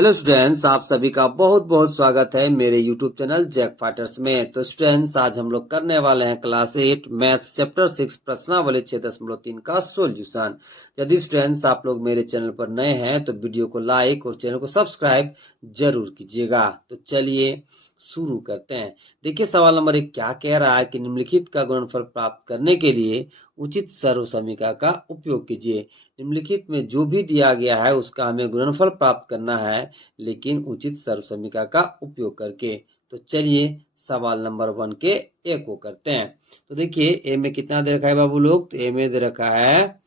Hello students, आप सभी का बहुत बहुत स्वागत है मेरे यूट्यूब चैनल जैक फाइटर्स में। तो स्टूडेंट्स, आज हम लोग करने वाले हैं क्लास 8 मैथ्स चैप्टर 6 प्रश्नावली 6.3 का सॉल्यूशन। यदि स्टूडेंट्स आप लोग मेरे चैनल पर नए हैं तो वीडियो को लाइक और चैनल को सब्सक्राइब जरूर कीजिएगा। तो चलिए शुरू करते हैं। देखिए सवाल नंबर 1 क्या कह रहा है कि निम्नलिखित का गुणनफल प्राप्त करने के लिए उचित सर्वसमीका का उपयोग कीजिए। निम्नलिखित में जो भी दिया गया है उसका हमें गुणनफल प्राप्त करना है, लेकिन उचित सर्वसमीका का उपयोग करके। तो चलिए सवाल नंबर 1 के ए को करते हैं। तो देखिए ए में कितना दे रखा है बाबू लोग, तो ए में दे रखा है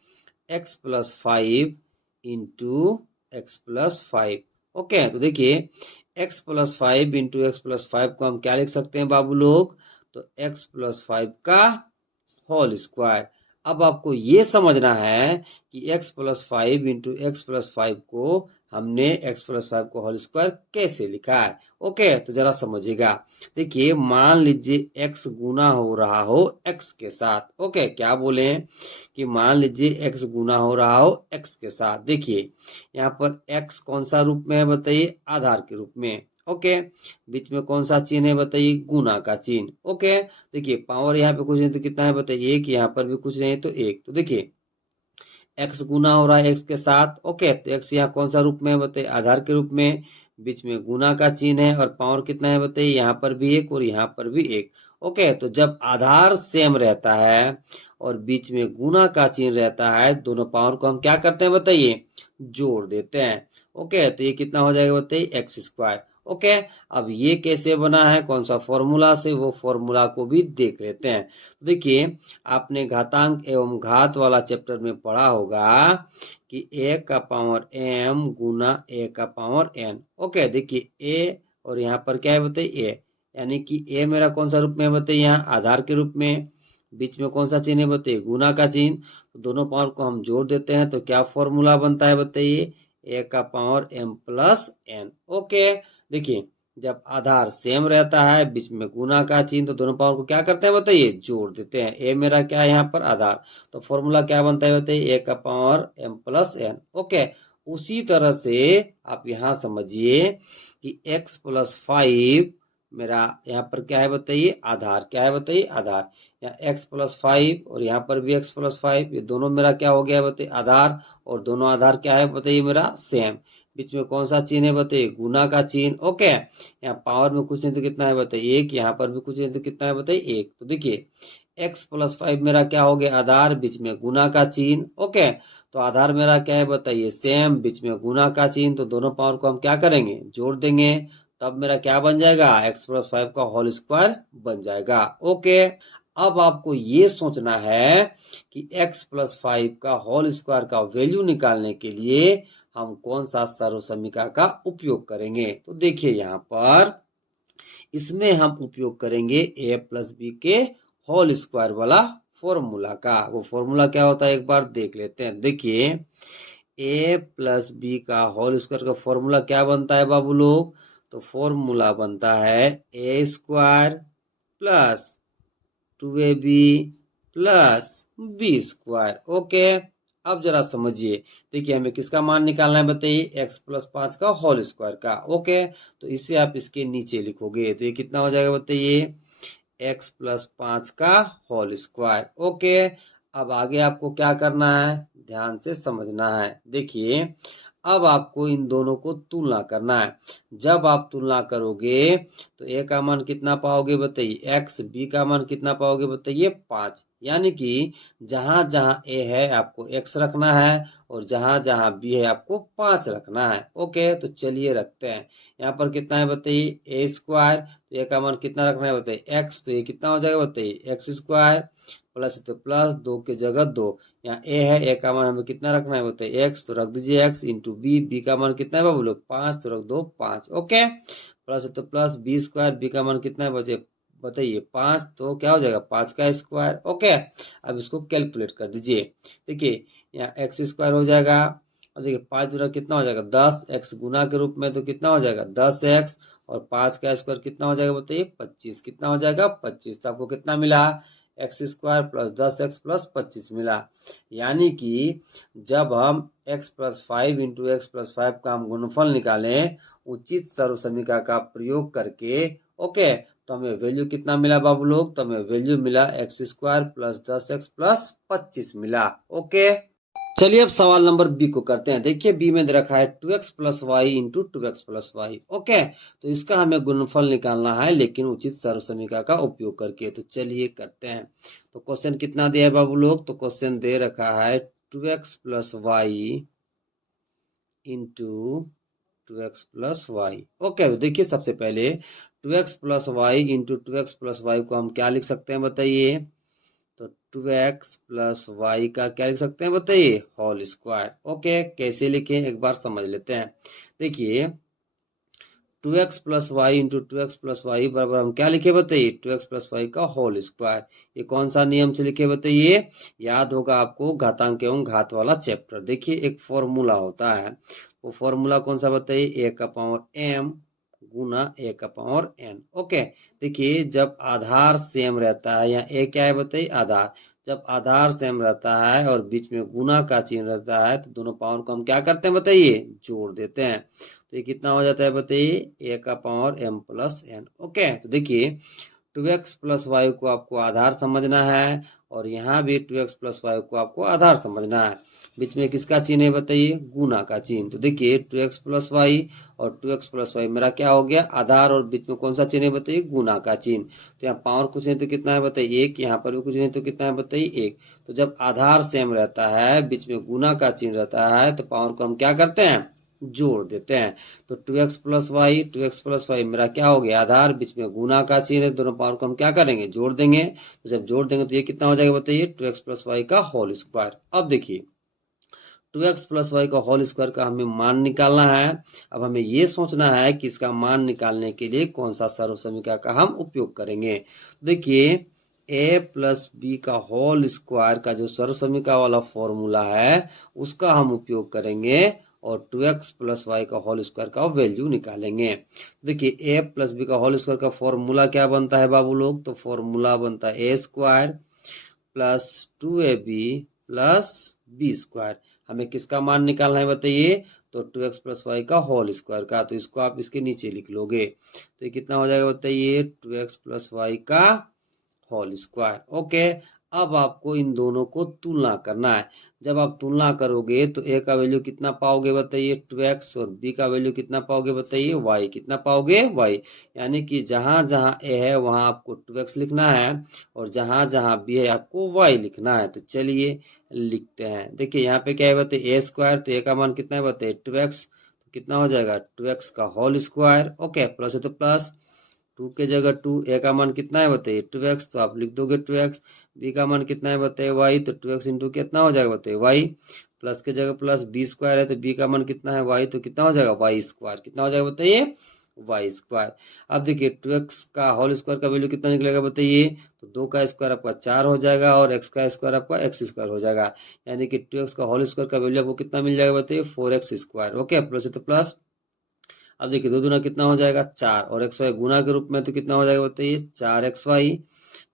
x+5 इंटू x+5। ओके, तो देखिए x+5 इंटू x+5 को हम क्या लिख सकते हैं बाबू लोग, तो x+5 का होल स्क्वायर। अब आपको ये समझना है कि x+5 इंटू x+5 को हमने x+5 को होल स्क्वायर कैसे लिखा है। ओके, तो जरा समझिएगा। देखिए मान लीजिए x गुना हो रहा हो x के साथ। ओके, क्या बोले कि मान लीजिए x गुना हो रहा हो x के साथ। देखिए यहाँ पर x कौन सा रूप में है बताइए, आधार के रूप में। ओके, बीच में कौन सा चिन्ह है बताइए, गुना का चिन्ह। ओके, देखिए पावर यहाँ पे कुछ नहीं तो कितना है बताइए, एक। यहाँ पर भी कुछ नहीं तो एक। तो देखिए x गुना हो रहा है x के साथ। ओके, तो x यहाँ कौन सा रूप में है बताइए, आधार के रूप में। बीच में गुना का चिन्ह है और पावर कितना है बताइए, यहाँ पर भी एक और यहाँ पर भी एक। ओके, तो जब आधार सेम रहता है और बीच में गुना का चिन्ह रहता है, दोनों पावर को हम क्या करते हैं बताइए, जोड़ देते हैं। ओके, तो ये कितना हो जाएगा बताइए, एक्स स्क्वायर। ओके, अब ये कैसे बना है, कौन सा फॉर्मूला से, वो फॉर्मूला को भी देख लेते हैं। देखिए आपने घातांक एवं घात वाला चैप्टर में पढ़ा होगा कि a का पावर m गुना a का पावर n। ओके, देखिए a और यहाँ पर क्या है बताइए a, यानी कि a मेरा कौन सा रूप में है बताइए, यहाँ आधार के रूप में। बीच में कौन सा चिन्ह है बताइए, गुना का चिन्ह। तो दोनों पावर को हम जोड़ देते हैं तो क्या फॉर्मूला बनता है बताइए, a का power m plus n। Okay, देखिए जब आधार सेम रहता है, बीच में गुना का चिन्ह, तो दोनों पावर को क्या करते हैं बताइए, जोड़ देते हैं। ए मेरा क्या है यहाँ पर आधार, तो फॉर्मूला क्या बनता है बताइए, ए का power m plus n। Okay, उसी तरह से आप यहाँ समझिए कि x+5 मेरा यहाँ पर क्या है बताइए, आधार। क्या है बताइए, आधार। यहाँ x+5 और यहाँ पर भी x+5, ये दोनों मेरा क्या हो गया बताइए, आधार। और दोनों आधार क्या है बताइए मेरा, सेम। बीच में कौन सा चिन्ह है बताइए, गुना का चिन्ह। ओके, यहाँ पावर में कुछ नहीं तो कितना है बताइए, एक। यहाँ पर भी कुछ नहीं तो कितना है बताइए, एक। तो देखिए x+5 मेरा क्या हो गया, आधार, बीच में गुना का चिन्ह। ओके, तो आधार मेरा क्या है बताइए, सेम, बीच में गुना का चिन्ह। तो दोनों पावर को हम क्या करेंगे, जोड़ देंगे। तब मेरा क्या बन जाएगा, x+5 का होल स्क्वायर बन जाएगा। ओके, अब आपको ये सोचना है कि x+5 का होल स्क्वायर का वैल्यू निकालने के लिए हम कौन सा सर्वसमीका का उपयोग करेंगे। तो देखिए यहाँ पर इसमें हम उपयोग करेंगे a+b के होल स्क्वायर वाला फॉर्मूला का। वो फॉर्मूला क्या होता है एक बार देख लेते हैं। देखिए a+b का होल स्क्वायर का फॉर्मूला क्या बनता है बाबू लोग, तो फॉर्मूला बनता है a² plus 2ab plus b²। Okay, अब जरा समझिए। देखिए हमें किसका मान निकालना है बताइए, x+5 का होल स्क्वायर का। ओके, तो इससे आप इसके नीचे लिखोगे तो ये कितना हो जाएगा बताइए, x+5 का होल स्क्वायर। ओके, अब आगे आपको क्या करना है, ध्यान से समझना है। देखिए अब आपको इन दोनों को तुलना करना है। जब आप तुलना करोगे तो a का मान कितना पाओगे बताइए, x। b का मान कितना पाओगे बताइए, 5। यानी कि जहां जहां a है आपको x रखना है और जहां जहां b है आपको 5 रखना है। ओके, तो चलिए रखते हैं। यहाँ पर कितना है बताइए, a²। तो a का मान कितना रखना है बताइए, x। तो ये कितना हो जाएगा बताइए, x² प्लस, तो प्लस 2 की जगह 2। यहाँ a है, a का मान हमें कितना रखना है बताइए, x। तो रख दीजिए x इंटू b का मान कितना है बाबू लोग, 5। तो रख दो 5। ओके, प्लस तो प्लस b², b का मान कितना है बचे बताइए 5। तो क्या हो जाएगा, 5 का स्क्वायर। ओके, अब इसको कैलकुलेट कर दीजिए। देखिए यहाँ x² हो जाएगा और देखिए 5 दूना कितना हो जाएगा 10, x गुना के रूप में तो कितना हो जाएगा 10x, और 5 का स्क्वायर कितना हो जाएगा बताइए 25। कितना हो जाएगा 25। तो आपको कितना मिला, x² प्लस 10x प्लस 25 मिला। यानी कि जब हम x plus 5 into X plus 5 का हम गुणनफल निकालें उचित सर्वसमीका का प्रयोग करके, ओके, तो हमें वैल्यू कितना मिला बाबू लोग? तो हमें वैल्यू मिला x² प्लस 10x प्लस 25 मिला। ओके, चलिए अब सवाल नंबर बी को करते हैं। देखिए बी में दे रखा है 2x plus Y into 2x plus Y. Okay, तो इसका हमें गुणनफल निकालना है लेकिन उचित सर्वसमीका का उपयोग करके। तो चलिए करते हैं। तो क्वेश्चन कितना दिया है बाबू लोग? तो क्वेश्चन दे रखा है 2x plus Y into 2x plus Y. Okay, तो देखिए सबसे पहले 2x plus Y into 2x plus Y को हम क्या लिख सकते हैं बताइए? तो 2x प्लस वाई का क्या लिख सकते हैं बताइए? Whole square. ओके, कैसे लिखें एक बार समझ लेते हैं। देखिए 2x plus Y into 2x plus Y बराबर हम क्या लिखे बताइए? 2x प्लस वाई का होल स्क्वायर। ये कौन सा नियम से लिखे बताइए? याद होगा आपको घातांक एवं घात वाला चैप्टर। देखिए एक फॉर्मूला होता है, वो फॉर्मूला कौन सा बताइए? a का पावर m गुना a का पावर n। ओके, देखिए जब आधार सेम रहता है, यहाँ a क्या है बताइए? आधार। जब आधार सेम रहता है और बीच में गुना का चिन्ह रहता है तो दोनों पावर को हम क्या करते हैं बताइए? जोड़ देते हैं। तो ये कितना हो जाता है बताइए? a का power m plus n। Okay, तो देखिए 2x प्लस वाई को आपको आधार समझना है और यहाँ भी 2x प्लस वाई को आपको आधार समझना है। बीच में किसका चिन्ह है बताइए? गुना का चिन्ह। तो देखिए 2x प्लस वाई और 2x प्लस वाई मेरा क्या हो गया? आधार, और बीच में कौन सा चिन्ह है बताइए? गुना का चिन्ह। तो यहाँ पावर कुछ नहीं तो कितना है बताइए? 1। यहाँ पर भी कुछ नहीं तो कितना है बताइए? 1। तो जब आधार सेम रहता है, बीच में गुना का चिन्ह रहता है, तो पावर को हम क्या करते हैं? जोड़ देते हैं। तो 2x प्लस वाई मेरा क्या हो गया? आधार, बीच में गुना का चिन्ह है, दोनों पावर को हम क्या करेंगे? जोड़ देंगे। तो जब जोड़ देंगे तो ये कितना हो जाएगा बताइए? 2x प्लस वाई का होल स्क्वायर। अब देखिए 2x प्लस वाई का होल स्क्वायर का हमें मान निकालना है। अब हमें ये सोचना है कि इसका मान निकालने के लिए कौन सा सर्वसमीका का हम उपयोग करेंगे। देखिए a प्लस बी का होल स्क्वायर का जो सर्वसमीका वाला फॉर्मूला है उसका हम उपयोग करेंगे और 2x प्लस वाई का होल स्क्वायर का वैल्यू निकालेंगे। देखिए a प्लस बी का होल स्क्वायर का फॉर्मूला क्या बनता है बाबू लोग? तो फॉर्मूला बनता है a square plus 2ab plus B square. हमें किसका मान निकालना है बताइए? तो 2x प्लस वाई का होल स्क्वायर का। तो इसको आप इसके नीचे लिख लोगे तो ये कितना हो जाएगा बताइए? 2x प्लस वाई का होल स्क्वायर। ओके, अब आपको इन दोनों को तुलना करना है। जब आप तुलना करोगे तो a का वैल्यू कितना पाओगे बताइए? 2x, और b का वैल्यू कितना पाओगे बताइए? y। कितना पाओगे? y। यानी कि जहां जहां a है वहां आपको 2x लिखना है और जहां जहां b है आपको y लिखना है। तो चलिए लिखते हैं। देखिए यहाँ पे क्या है बताइए? a स्क्वायर, तो a का मान कितना है बताइए? 2x। तो कितना हो जाएगा? 2x का होल स्क्वायर। ओके, प्लस है तो प्लस, 2 के जगह 2, a का मान कितना है बताइए? 2x, तो आप लिख दोगे 2x। b का मान कितना है बताइए? y, तो 2x इंटू कितना हो जाएगा बताइए? y। प्लस के जगह प्लस, b स्क्वायर है तो b का मान कितना है? y, तो कितना हो जाएगा? y square. कितना हो जाएगा बताइए? y square. अब देखिए 2x का होल स्क्वायर का वैल्यू कितना निकलेगा बताइए? तो 2 का स्क्वायर आपका 4 हो जाएगा और x का स्क्वायर आपका x स्क्वायर हो जाएगा। यानी कि 2x का होल स्क्वायर का वैल्यू आपको कितना मिल जाएगा बताइए? 4x square. ओके, प्लस है तो प्लस। अब देखिए 2 दूना कितना हो जाएगा? 4, और एक्स वाई गुना के रूप में तो कितना हो जाएगा बताइए? 4xy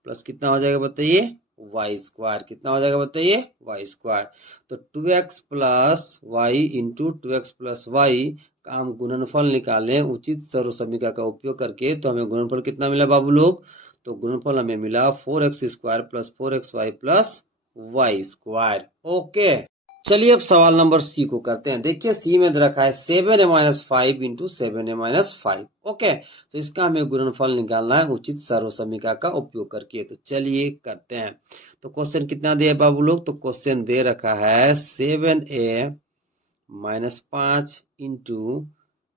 प्लस कितना हो जाएगा बताइए? Y square. कितना हो जाएगा बताइए? Y square. तो 2x plus Y into 2x plus Y का हम गुणनफल निकालें उचित सर्वसमीका का उपयोग करके, तो हमें गुणनफल कितना मिला बाबू लोग? तो गुणनफल हमें मिला 4x square plus 4xy plus Y square. Okay, चलिए अब सवाल नंबर सी को करते हैं। देखिए सी में दे रखा है 7a-5 इंटू 7a-5। ओके, तो इसका हमें गुणनफल निकालना है उचित सर्वसमीका का उपयोग करके। तो चलिए करते हैं। तो क्वेश्चन कितना दिया बाबू लोग? तो क्वेश्चन दे रखा है 7a-5 इंटू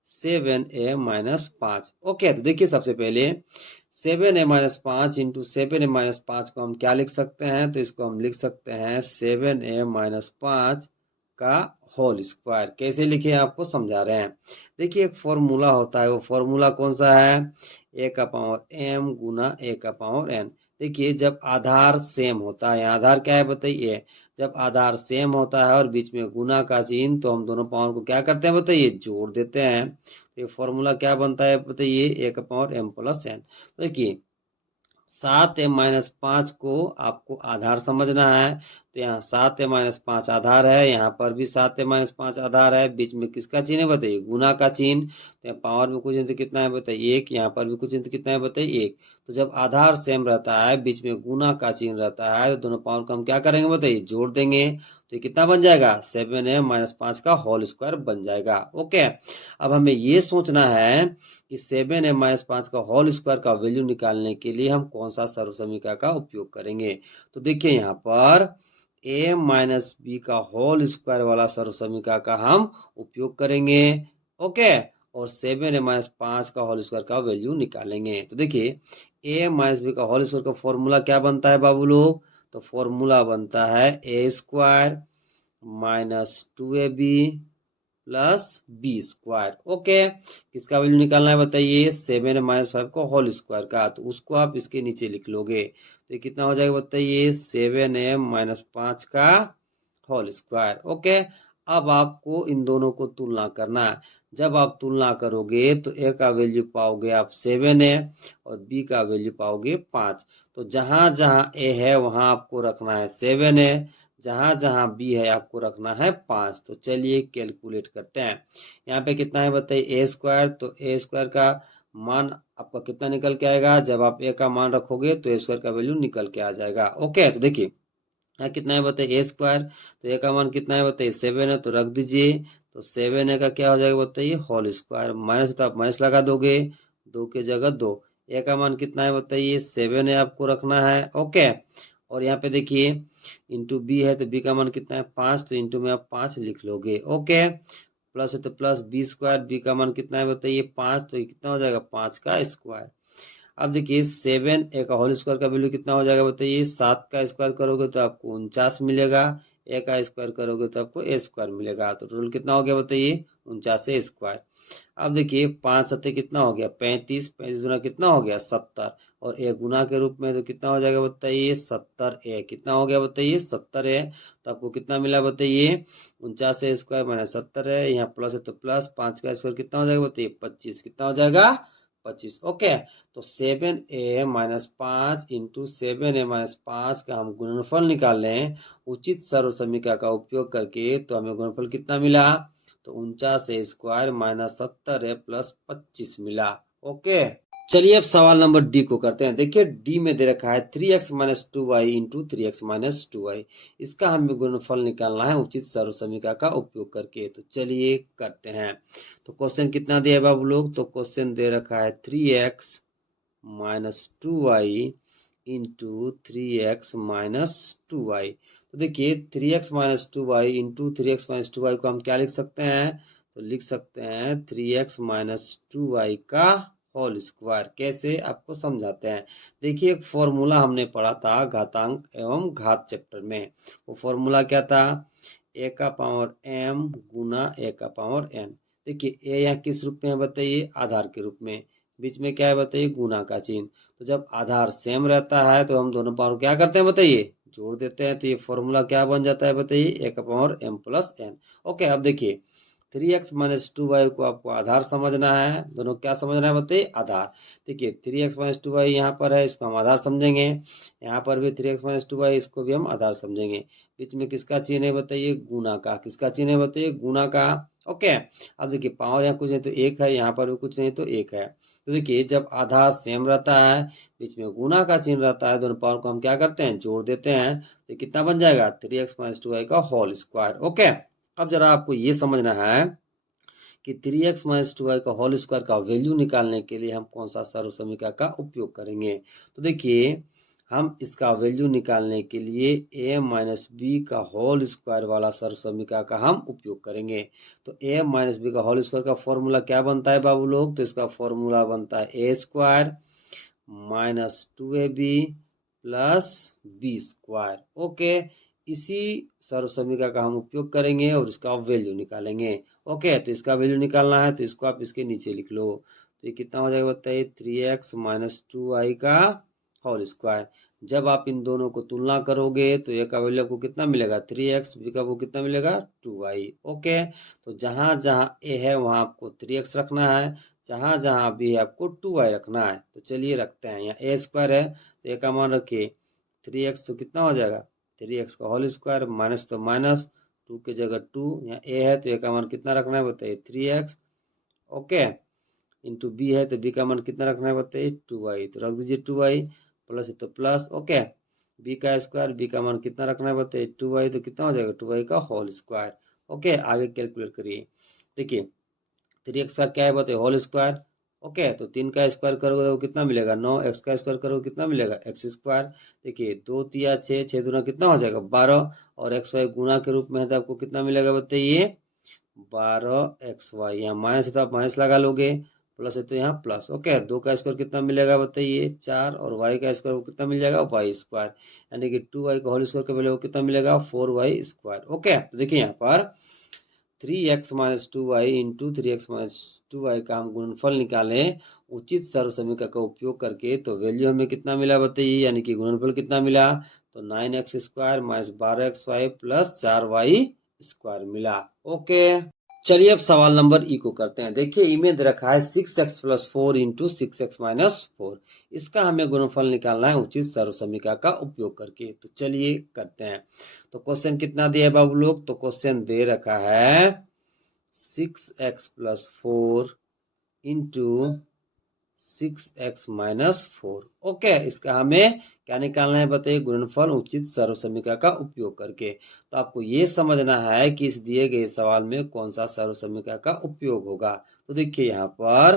7a-5। ओके, तो देखिए सबसे पहले 7a-5 इंटू 7a-5 को हम क्या लिख सकते हैं? तो इसको हम लिख सकते हैं 7a-5 का होल स्क्वायर। कैसे लिखे आपको समझा रहे हैं। देखिए एक फॉर्मूला होता है, वो फॉर्मूला कौन सा है? a का पावर m गुना a का पावर n। देखिए जब आधार सेम होता है, आधार क्या है बताइए? जब आधार सेम होता है और बीच में गुना का चिन्ह, तो हम दोनों पावर को क्या करते हैं बताइए? जोड़ देते हैं। तो ये फॉर्मूला क्या बनता है बताइए? a का पावर m प्लस n। देखिए 7a-5 को आपको आधार समझना है। तो यहाँ 7a-5 आधार है, यहाँ पर भी 7a-5 आधार है। बीच में किसका चिन्ह है बताइए? गुना का चिन्ह। तो यहाँ पावर में कुछ तो कितना है बताइए? 1। यहाँ पर भी कुछ तो कितना है बताइए? 1। तो जब आधार सेम रहता है, बीच में गुना का चिन्ह रहता है, तो दोनों पावर को हम क्या करेंगे बताइए? जोड़ देंगे। तो ये कितना बन जाएगा? 7a-5 का होल स्क्वायर बन जाएगा। ओके, अब हमें ये सोचना है कि 7a-5 का होल स्क्वायर का वैल्यू निकालने के लिए हम कौन सा सर्वसमीकरण का उपयोग करेंगे। तो देखिए यहाँ पर a माइनस बी का होल स्क्वायर वाला सर्वसमीकरण का हम उपयोग करेंगे। ओके, और 7a-5 का होल स्क्वायर का वैल्यू निकालेंगे। तो देखिए a माइनस बी का होल स्क्वायर का फॉर्मूला क्या बनता है बाबू लोग? तो फॉर्मूला बनता है a square minus 2ab plus B square. Okay, किसका वैल्यू निकालना है बताइए? 7a-5 का होल स्क्वायर का। तो उसको आप इसके नीचे लिख लोगे, तो ये कितना हो जाएगा बताइए? 7a-5 का होल स्क्वायर। ओके, अब आपको इन दोनों को तुलना करना है। जब आप तुलना करोगे तो ए का वैल्यू पाओगे आप 7a और बी का वैल्यू पाओगे 5। तो जहां जहां ए है वहां आपको रखना है 7a, जहां जहां बी है आपको रखना है 5। तो चलिए कैलकुलेट करते हैं। यहाँ पे कितना है बताइए? A square. तो ए स्क्वायर का मान आपका कितना निकल के आएगा? जब आप ए का मान रखोगे तो ए स्क्वायर का वैल्यू निकल के आ जाएगा। ओके, तो देखिए यहाँ कितना है बताइए? A square. तो ए का मान कितना है बताइए? 7 है, तो रख दीजिए। तो 7 का क्या हो जाएगा बताइए? Whole square. माइनस तो आप माइनस लगा दोगे, 2 की जगह 2। ए का मान कितना है बताइए? 7 है, आपको रखना है। ओके, और यहाँ पे देखिए इंटू बी है, तो बी का मान कितना है? 5। तो इंटू में आप 5 लिख लोगे। ओके, प्लस है तो प्लस बी स्क्वायर। बी का मान कितना है बताइए? 5। तो ये कितना हो जाएगा? 5 का स्क्वायर। अब देखिए 7a का होल स्क्वायर का वैल्यू कितना हो जाएगा बताइए? 7 का स्क्वायर करोगे तो आपको 49 मिलेगा। ए का स्क्वायर करोगे तो आपको ए स्क्वायर मिलेगा। तो टोटल कितना हो गया बताइए? 49 स्क्वायर। अब देखिए 5 सत्ते कितना हो गया? 35। 35 गुना कितना हो गया? 70। और ए गुना के रूप में तो कितना हो जाएगा बताइए? 70a। कितना हो गया बताइए? 70a। तो आपको कितना मिला बताइए? 49 स्क्वायर माइनस 70 है। यहाँ प्लस है तो प्लस, 5 का स्क्वायर कितना हो जाएगा बताइए? 25। कितना हो जाएगा? 25। ओके, तो 7a-5 इंटू 7a-5 का हम गुणनफल निकाल लें उचित सर्वसमीकरण का उपयोग करके, तो हमें गुणनफल कितना मिला? तो 49 स्क्वायर माइनस 70a प्लस 25 मिला। ओके, चलिए अब सवाल नंबर डी को करते हैं। देखिए डी में दे रखा है 3x minus 2y into 3x minus 2y। इसका हमें गुणनफल निकालना है उचित सर्वसमीकरण का उपयोग करके। तो चलिए करते हैं। तो क्वेश्चन कितना दिया है बाबू लोग? तो क्वेश्चन दे रखा है 3x minus 2y into 3x minus 2y। तो देखिए 3x minus 2y into 3x minus 2y को हम क्या लिख सकते हैं? तो लिख सकते हैं 3x माइनस 2y का होल स्क्वायर। कैसे आपको समझाते हैं। देखिए एक फॉर्मूला हमने पढ़ा था घातांक एवं घात चैप्टर में। वो फॉर्मूला क्या था? ए का पावर m गुना ए का पावर n। देखिए ए यहाँ किस रूप में है बताइए? आधार के रूप में। बीच में क्या है बताइए? गुना का चिन्ह। तो जब आधार सेम रहता है तो हम दोनों पावर क्या करते हैं बताइए? जोड़ देते हैं। तो ये फॉर्मूला क्या बन जाता है बताइए? ए का power m plus n। Okay, अब देखिए 3x माइनस 2y को आपको आधार समझना है। दोनों क्या समझना है बताइए? आधार। देखिए 3x माइनस 2y यहाँ पर है, इसको हम आधार समझेंगे। यहाँ पर भी 3x माइनस 2y, इसको भी हम आधार समझेंगे। बीच में किसका चिन्ह है बताइए? गुना का। किसका चिन्ह है बताइए? गुना का। ओके, अब देखिए पावर यहाँ कुछ नहीं तो 1 है, यहाँ पर भी कुछ नहीं तो 1 है। तो देखिए जब आधार सेम रहता है, बीच में गुना का चिन्ह रहता है, दोनों पावर को हम क्या करते हैं? जोड़ देते हैं। तो कितना बन जाएगा? 3x माइनस 2y का होल स्क्वायर। ओके, अब जरा आपको ये समझना है कि 3x माइनस 2y का होल स्क्वायर का वैल्यू निकालने के लिए हम कौन सा सर्वसमीकरण का उपयोग करेंगे। तो देखिए हम इसका वैल्यू निकालने के लिए a माइनस बी का होल स्क्वायर वाला सर्वसमीकरण का हम उपयोग करेंगे। तो a माइनस बी का होल स्क्वायर का फॉर्मूला क्या बनता है बाबू लोग? तो इसका फॉर्मूला बनता है a square minus 2ab plus B square. Okay, इसी सर्वसमीकरण का हम उपयोग करेंगे और इसका वैल्यू निकालेंगे। ओके, तो इसका वैल्यू निकालना है तो इसको आप इसके नीचे लिख लो। तो ये कितना हो जाएगा बताइए? 3x माइनस 2y का होल स्क्वायर। जब आप इन दोनों को तुलना करोगे तो ए का वैल्यू आपको कितना मिलेगा? 3x। बी का वो कितना मिलेगा? 2y। ओके, तो जहां जहां ए है वहां आपको 3x रखना है, जहां जहां भी आपको 2y रखना है। तो चलिए रखते हैं, यहाँ a स्क्वायर है तो a का मान रखिए 3x, तो कितना हो जाएगा 3x का होल स्क्वायर, माइनस तो माइनस, 2 की जगह 2, यहाँ a है तो a का मान कितना रखना है बताइए 3x, ओके, इंटू b है तो b का मान कितना रखना है बताइए 2y, तो रख दीजिए 2y, प्लस है तो प्लस, ओके, b का स्क्वायर, b का मान कितना रखना है बताइए 2y, तो कितना हो जाएगा 2y का होल स्क्वायर, ओके। आगे कैलकुलेट करिए, देखिए 3x का क्या है बताइए होल स्क्वायर, ओके, तो 3 का स्क्वायर करोगे तो कितना मिलेगा 9, x का स्क्वायर करोगे कितना मिलेगा x स्क्वायर, देखिए 2 तिया 6, 6 दूना कितना हो जाएगा 12, और एक्स वाई गुना के रूप में है तो आपको कितना मिलेगा बताइए 12xy, यहाँ माइनस है तो आप माइनस लगा लोगे, प्लस है तो यहाँ प्लस, ओके, 2 का स्क्वायर कितना मिलेगा बताइए 4, और y का स्क्वायर कितना मिल जाएगा y स्क्वायर, यानी कि 2y का होल स्क्वायर का वैल्यू कितना मिलेगा 4y स्क्वायर, ओके। तो देखिए यहाँ पर 3x minus 2y into 3x minus 2y का हम गुणनफल निकालें उचित सर्व समीकरण का उपयोग करके, तो वैल्यू हमें कितना मिला बताइए, यानी कि गुणनफल कितना मिला, तो 9x square minus 12xy plus 4y square मिला, ओके। चलिए अब सवाल नंबर ई को करते हैं। देखिए ई में दे रखा है 6x plus 4 into 6x minus 4, इसका हमें गुणनफल निकालना है उचित सर्व समीकरण का उपयोग करके। तो चलिए करते हैं। तो क्वेश्चन कितना दिया है बाबू लोग, तो क्वेश्चन दे रखा है 6x plus 4 into 6x minus 4, okay. इसका हमें क्या निकालना है बताइए, गुणनफल उचित सर्व समीकरण का उपयोग करके। तो आपको ये समझना है कि इस दिए गए सवाल में कौन सा सर्व समीकरण का उपयोग होगा। तो देखिए यहाँ पर,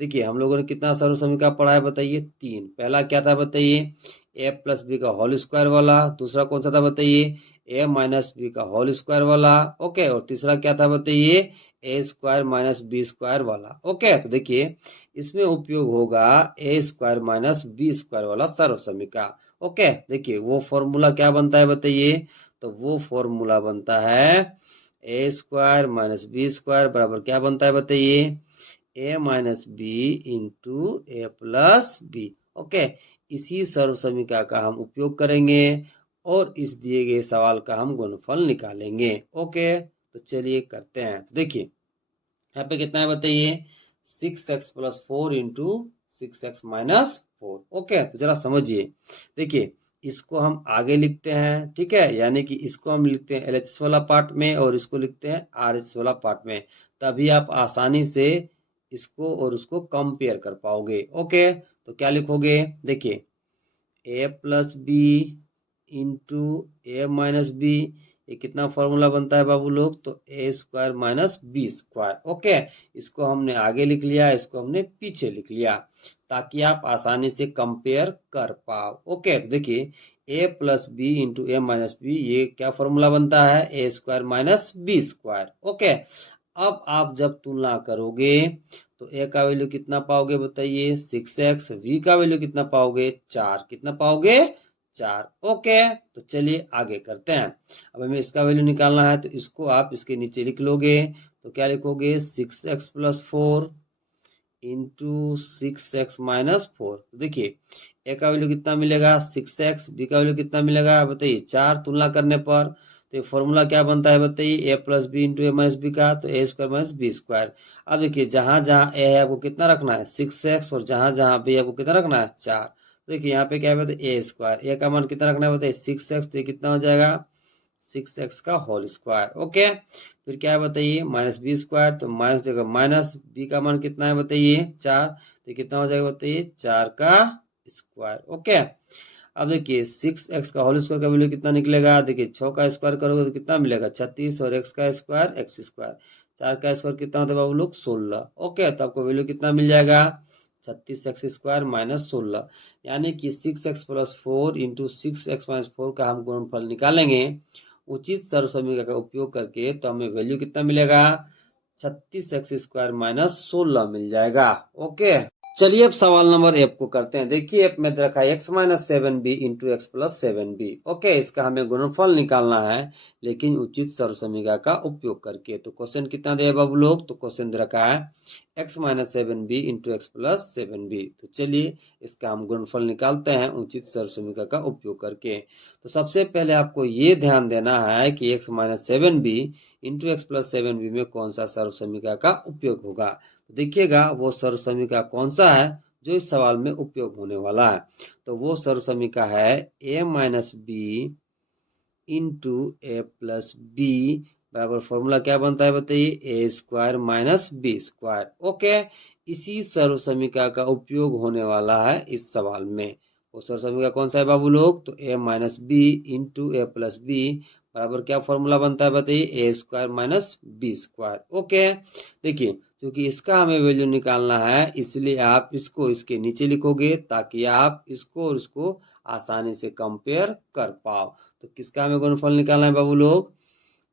देखिए हम लोगों ने कितना सर्व समीकरण पढ़ा है बताइए 3। पहला क्या था बताइए a प्लस बी का होल स्क्वायर वाला, दूसरा कौन सा था बताइए a माइनस बी का होल स्क्वायर वाला, ओके, और तीसरा क्या था बताइए a square minus B square वाला, ओके। तो देखिए इसमें उपयोग होगा A square minus B square वाला सर्व समीकरण, ओके। देखिए वो फॉर्मूला क्या बनता है बताइए, तो वो फॉर्मूला बनता है A square minus B square बराबर क्या बनता है बताइए ए minus B into A plus B, okay. इसी सर्व समीकरण का हम उपयोग करेंगे और इस दिए गए सवाल का हम गुणनफल निकालेंगे, ओके। तो चलिए करते हैं। तो देखिए यहाँ पे कितना है बताइए 6x plus 4 into 6x minus 4, okay. तो जरा समझिए, देखिए इसको हम आगे लिखते हैं, ठीक है, यानी कि इसको हम लिखते हैं LHS वाला पार्ट में और इसको लिखते हैं RHS वाला पार्ट में, तभी आप आसानी से इसको और उसको कंपेयर कर पाओगे, ओके। तो क्या लिखोगे, देखिए a plus B into A minus B, ये कितना फॉर्मूला बनता है बाबू लोग, तो A square minus B square, okay. इसको हमने आगे लिख लिया, इसको हमने पीछे लिख लिया ताकि आप आसानी से कंपेयर कर पाओ, ओके। तो देखिए A plus B into A minus B, ये क्या फॉर्मूला बनता है A square minus B square, okay. अब आप जब तुलना करोगे तो ए का वैल्यू कितना पाओगे बताइए 6x, v का वैल्यू कितना पाओगे 4, कितना पाओगे 4, ओके। तो चलिए आगे करते हैं। अब हमें इसका वैल्यू निकालना है तो इसको आप इसके नीचे लिख लोगे, तो क्या लिखोगे 6x plus 4 into 6x minus 4। तो देखिए ए का वैल्यू कितना मिलेगा 6x, बी का वैल्यू कितना मिलेगा बताइए 4, तुलना करने पर तो ये फॉर्मूला क्या बनता है बताइए ए plus B into A minus B का, तो A square minus B square. अब देखिए जहां जहां ए है आपको कितना रखना है 6x, और जहां जहां बी आपको कितना रखना है 4। तो देखिए यहाँ पे क्या है बताइए ए स्क्वायर, ए का मान कितना रखना है बताइए 6x, तो ये कितना हो जाएगा 6x का होल स्क्वायर, ओके। फिर क्या है बताइए माइनस बी स्क्वायर, तो माइनस जगह माइनस, बी का मान कितना है बताइए 4, तो कितना हो जाएगा बताइए 4 का स्क्वायर, ओके। अब देखिए 6x का होल स्क्वायर का वैल्यू कितना निकलेगा, देखिए 6 का स्क्वायर करोगे तो कितना मिलेगा 36, और x का स्क्वायर x स्क्वायर, 4 का स्क्वायर कितना होता है बाबू लोग 16, ओके। तो आपको वैल्यू कितना मिल जाएगा 36x स्क्वायर माइनस 16, यानी कि 6x plus 4 into 6x minus 4 का हम गुणनफल निकालेंगे उचित सर्व समीकरण का उपयोग करके, तो हमें वैल्यू कितना मिलेगा 36x स्क्वायर माइनस 16 मिल जाएगा, ओके। चलिए अब सवाल नंबर एफ को करते हैं। देखिए एफ में रखा है x minus 7b into X plus 7b, okay. इसका हमें गुणनफल निकालना है लेकिन उचित सर्व समीकरण का उपयोग करके। तो क्वेश्चन कितना दिया बाबू लोग, तो क्वेश्चन दे रखा है x minus 7b into X plus 7b। तो चलिए इसका हम गुणनफल निकालते हैं उचित सर्व समीकरण का उपयोग करके। तो सबसे पहले आपको ये ध्यान देना है कि x minus 7b into X plus 7b में कौन सा सर्व समीकरण का उपयोग होगा। देखिएगा वो सर्व समीकरण कौन सा है जो इस सवाल में उपयोग होने वाला है। तो वो सर्व समीकरण है a minus B into A plus B बराबर फॉर्मूला क्या बनता है बताइए, A square minus B square. Okay, इसी सर्व समीकरण का उपयोग होने वाला है इस सवाल में। वो सर्व समीकरण कौन सा है बाबू लोग, तो A minus B into A plus B बराबर क्या फॉर्मूला बनता है बताइए, A square minus B square. Okay, देखिए क्योंकि इसका हमें वैल्यू निकालना है इसलिए आप इसको इसके नीचे लिखोगे ताकि आप इसको और इसको आसानी से कंपेयर कर पाओ। तो किसका हमें गुणनफल निकालना है बाबू लोग,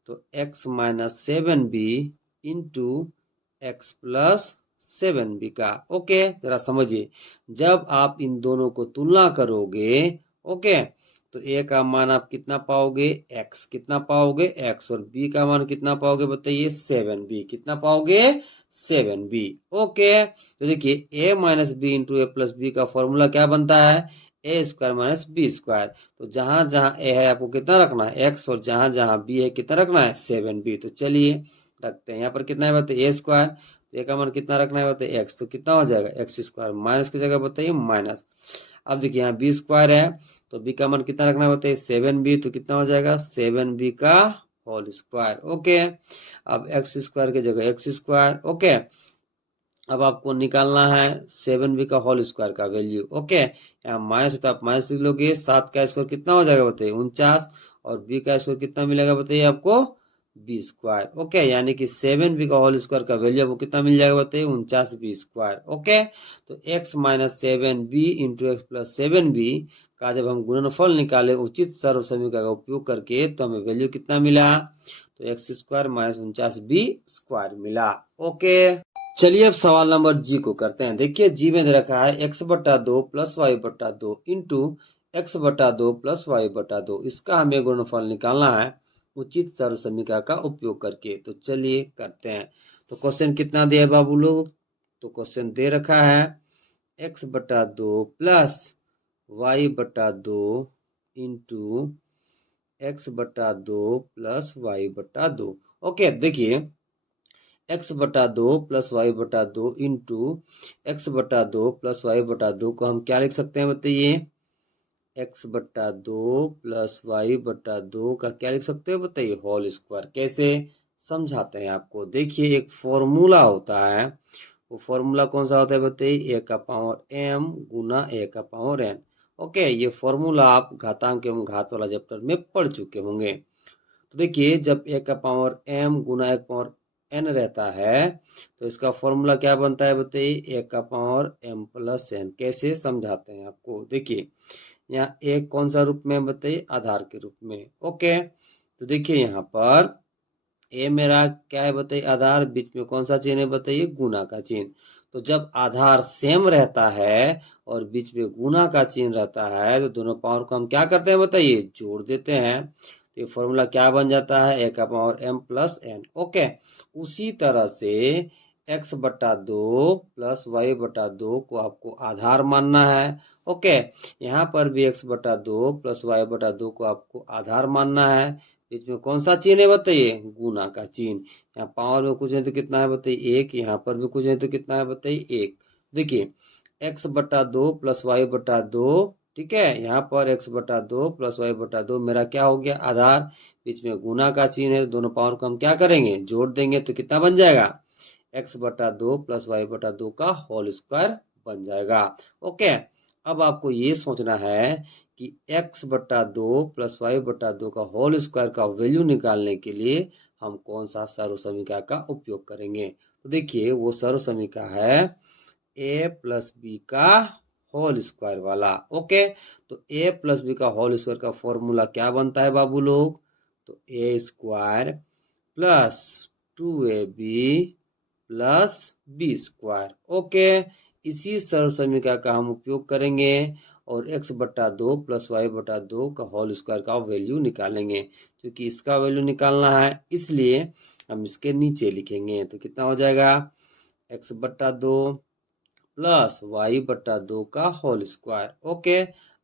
तो x minus seven B into X plus seven B का। ओके, जरा समझिए, जब आप इन दोनों को तुलना करोगे, ओके, तो a का मान आप कितना पाओगे, x कितना पाओगे x, और b का मान कितना पाओगे बताइए, सेवन बी कितना पाओगे, सेवन बी। ओके, तो देखिए a minus B into A plus B का फॉर्मूला क्या बनता है, A square minus B square. तो जहां जहां ए है आपको कितना रखना है, एक्स, और जहां जहां बी है कितना रखना है, सेवन बी। तो चलिए रखते हैं, यहाँ पर कितना है बताइए, ए स्क्वायर, तो ए का मान कितना रखना है बताइए, एक्स, तो कितना हो जाएगा एक्स स्क्वायर, माइनस की जगह बताइए माइनस। अब देखिए यहाँ बी स्क्वायर है तो बी का मान कितना रखना है बताइए, सेवन बी, तो कितना हो जाएगा सेवन बी का होल स्क्वायर। ओके, अब एक्स स्क्वायर की जगह एक्स स्क्वायर। ओके, अब आपको निकालना है सेवन बी का होल स्क्वायर का वैल्यू। ओके, यहाँ माइनस तो आप माइनस लिख लोगे, सात का स्क्वायर कितना हो जाएगा बताइए, 49, और बी का स्क्वायर कितना मिलेगा बताइए आपको, बी स्क्वायर। ओके, यानी कि सेवन बी का होल स्क्वायर का वैल्यू आपको कितना मिल जाएगा बताइए, 49 बी स्क्वायर। ओके, तो X minus seven B into X plus seven B का जब हम गुणनफल निकाले उचित सर्व समीकरण का उपयोग करके तो हमें वैल्यू कितना मिला, तो X square minus 49 B square मिला। ओके, चलिए अब सवाल नंबर जी को करते हैं। देखिए जी में दे रखा है एक्स बटा दो प्लस वाई बटा दो इंटू एक्स बटा दो प्लस वाई बटा दो, इसका हमें गुणनफल निकालना है उचित सर्व समीकरण का उपयोग करके। तो चलिए करते हैं। तो क्वेश्चन कितना दिया है बाबू लोग, तो क्वेश्चन दे रखा है एक्स बटा दो प्लस वाई बटा दो इंटू एक्स बटा दो प्लस वाई बटा दो। ओके, देखिए एक्स बटा दो प्लस वाई बटा दो इंटू एक्स बटा दो प्लस वाई बटा दो को हम क्या लिख सकते हैं बताइए, एक्स बटा दो प्लस वाई बटा दो का क्या लिख सकते हैं बताइए, होल स्क्वायर। कैसे समझाते हैं आपको, देखिए एक फॉर्मूला होता है, वो फॉर्मूला कौन सा होता है बताइए, ए का पावर एम गुना ए का पावर एन। ओके, ये फॉर्मूला आप घातांक एवं घात वाला चैप्टर में पढ़ चुके होंगे। तो देखिए जब ए का पावर एम गुना एक पावर एन रहता है तो इसका फॉर्मूला क्या बनता है बताइए, ए का पावर एम प्लस एन। कैसे समझाते हैं आपको, देखिए यहाँ ए कौन सा रूप में बताइए, आधार के रूप में। ओके, तो देखिए यहाँ पर ए मेरा क्या है बताइए, आधार, बीच में कौन सा चिन्ह है बताइए, गुना का चिन्ह। तो जब आधार सेम रहता है और बीच में गुना का चिन्ह रहता है तो दोनों पावर को हम क्या करते हैं बताइए, जोड़ देते हैं। तो ये फॉर्मूला क्या बन जाता है, ए का power M plus N. Okay, उसी तरह से एक्स बटा दो प्लस वाई बटा दो को आपको आधार मानना है। ओके, यहाँ पर भी एक्स बटा दो प्लस वाई बटा दो को आपको आधार मानना है। इसमें कौन सा चिन्ह है बताइए, गुना का चिन्ह। यहाँ पावर में कुछ है तो कितना है बताइए, एक, यहाँ पर भी कुछ है तो कितना है बताइए, एक। देखिए एक्स बटा दो प्लस वाई बटा दो, ठीक है, यहाँ पर एक्स बटा दो प्लस वाई बटा दो मेरा क्या हो गया, आधार, बीच में गुना का चिन्ह है, दोनों पावर को हम क्या करेंगे, जोड़ देंगे, तो कितना बन जाएगा, एक्स बटा दो प्लस वाई बटा दो का होल स्क्वायर बन जाएगा। ओके, अब आपको ये सोचना है कि x बटा दो प्लस वाई बटा दो का होल स्क्वायर का वैल्यू निकालने के लिए हम कौन सा सर्व समीकरण का उपयोग करेंगे। तो देखिए वो सर्व समीकरण है a प्लस बी का होल स्क्वायर वाला। ओके, तो a प्लस बी का होल स्क्वायर का फॉर्मूला क्या बनता है बाबू लोग, तो a square plus two A B plus B square. Okay, इसी सर्व समीकरण का हम उपयोग करेंगे और x बटा दो प्लस वाई बटा दो का होल स्क्वायर का वैल्यू निकालेंगे। क्योंकि इसका वैल्यू निकालना है इसलिए हम इसके नीचे लिखेंगे। तो कितना हो जाएगा, x बटा दो प्लस वाई बटा दो का होल स्क्वायर। ओके,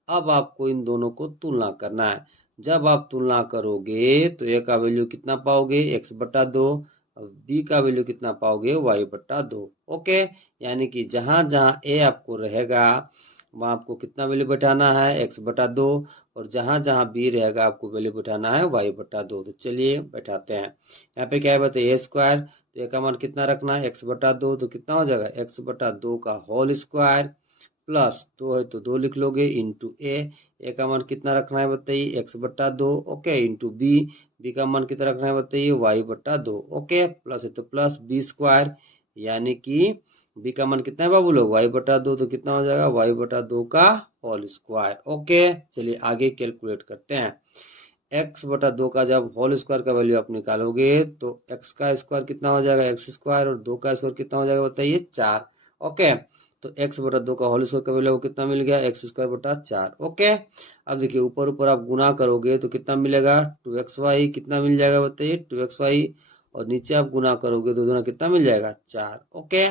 अब आपको इन दोनों को तुलना करना है। जब आप तुलना करोगे तो ए का वैल्यू कितना पाओगे, x बटा दो, अब बी का वैल्यू कितना पाओगे, y बट्टा 2। ओके, यानी कि जहां जहां ए आपको रहेगा वहां आपको कितना वैल्यू बैठाना है, x बटा 2, और जहां जहां बी रहेगा आपको वैल्यू बैठाना है y बटा 2। तो चलिए बैठाते हैं। यहाँ पे क्या है बताइए, ए स्क्वायर, तो ए का मान कितना रखना है, x बटा 2, तो कितना हो जाएगा x बटा 2 का होल स्क्वायर प्लस 2 है तो 2 लिख लोगे इंटू ए का मान कितना रखना है बताइए, x बटा 2। ओके, इंटू बी का मान कितना रखना है बताइए, y बटा 2। ओके, प्लस है तो प्लस बी स्क्वायर, यानी कि बी का मान कितना है बाबू लोग, y बटा 2, तो कितना हो जाएगा y बटा 2 का होल स्क्वायर। ओके, चलिए आगे कैलकुलेट करते हैं। x बटा 2 का जब होल स्क्वायर का वैल्यू आप निकालोगे तो x का स्क्वायर कितना हो जाएगा, x स्क्वायर, और 2 का स्क्वायर कितना हो जाएगा बताइए, 4। ओके, तो x बटा 2 का होल स्क्वायर का वैल्यू कितना मिल गया, x स्क्वायर बटा 4। ओके, अब देखिए ऊपर ऊपर आप गुना करोगे तो कितना मिलेगा, 2xy कितना मिल जाएगा बताइए, 2xy, और नीचे आप गुना करोगे तो दोनों कितना मिल जाएगा, 4। ओके,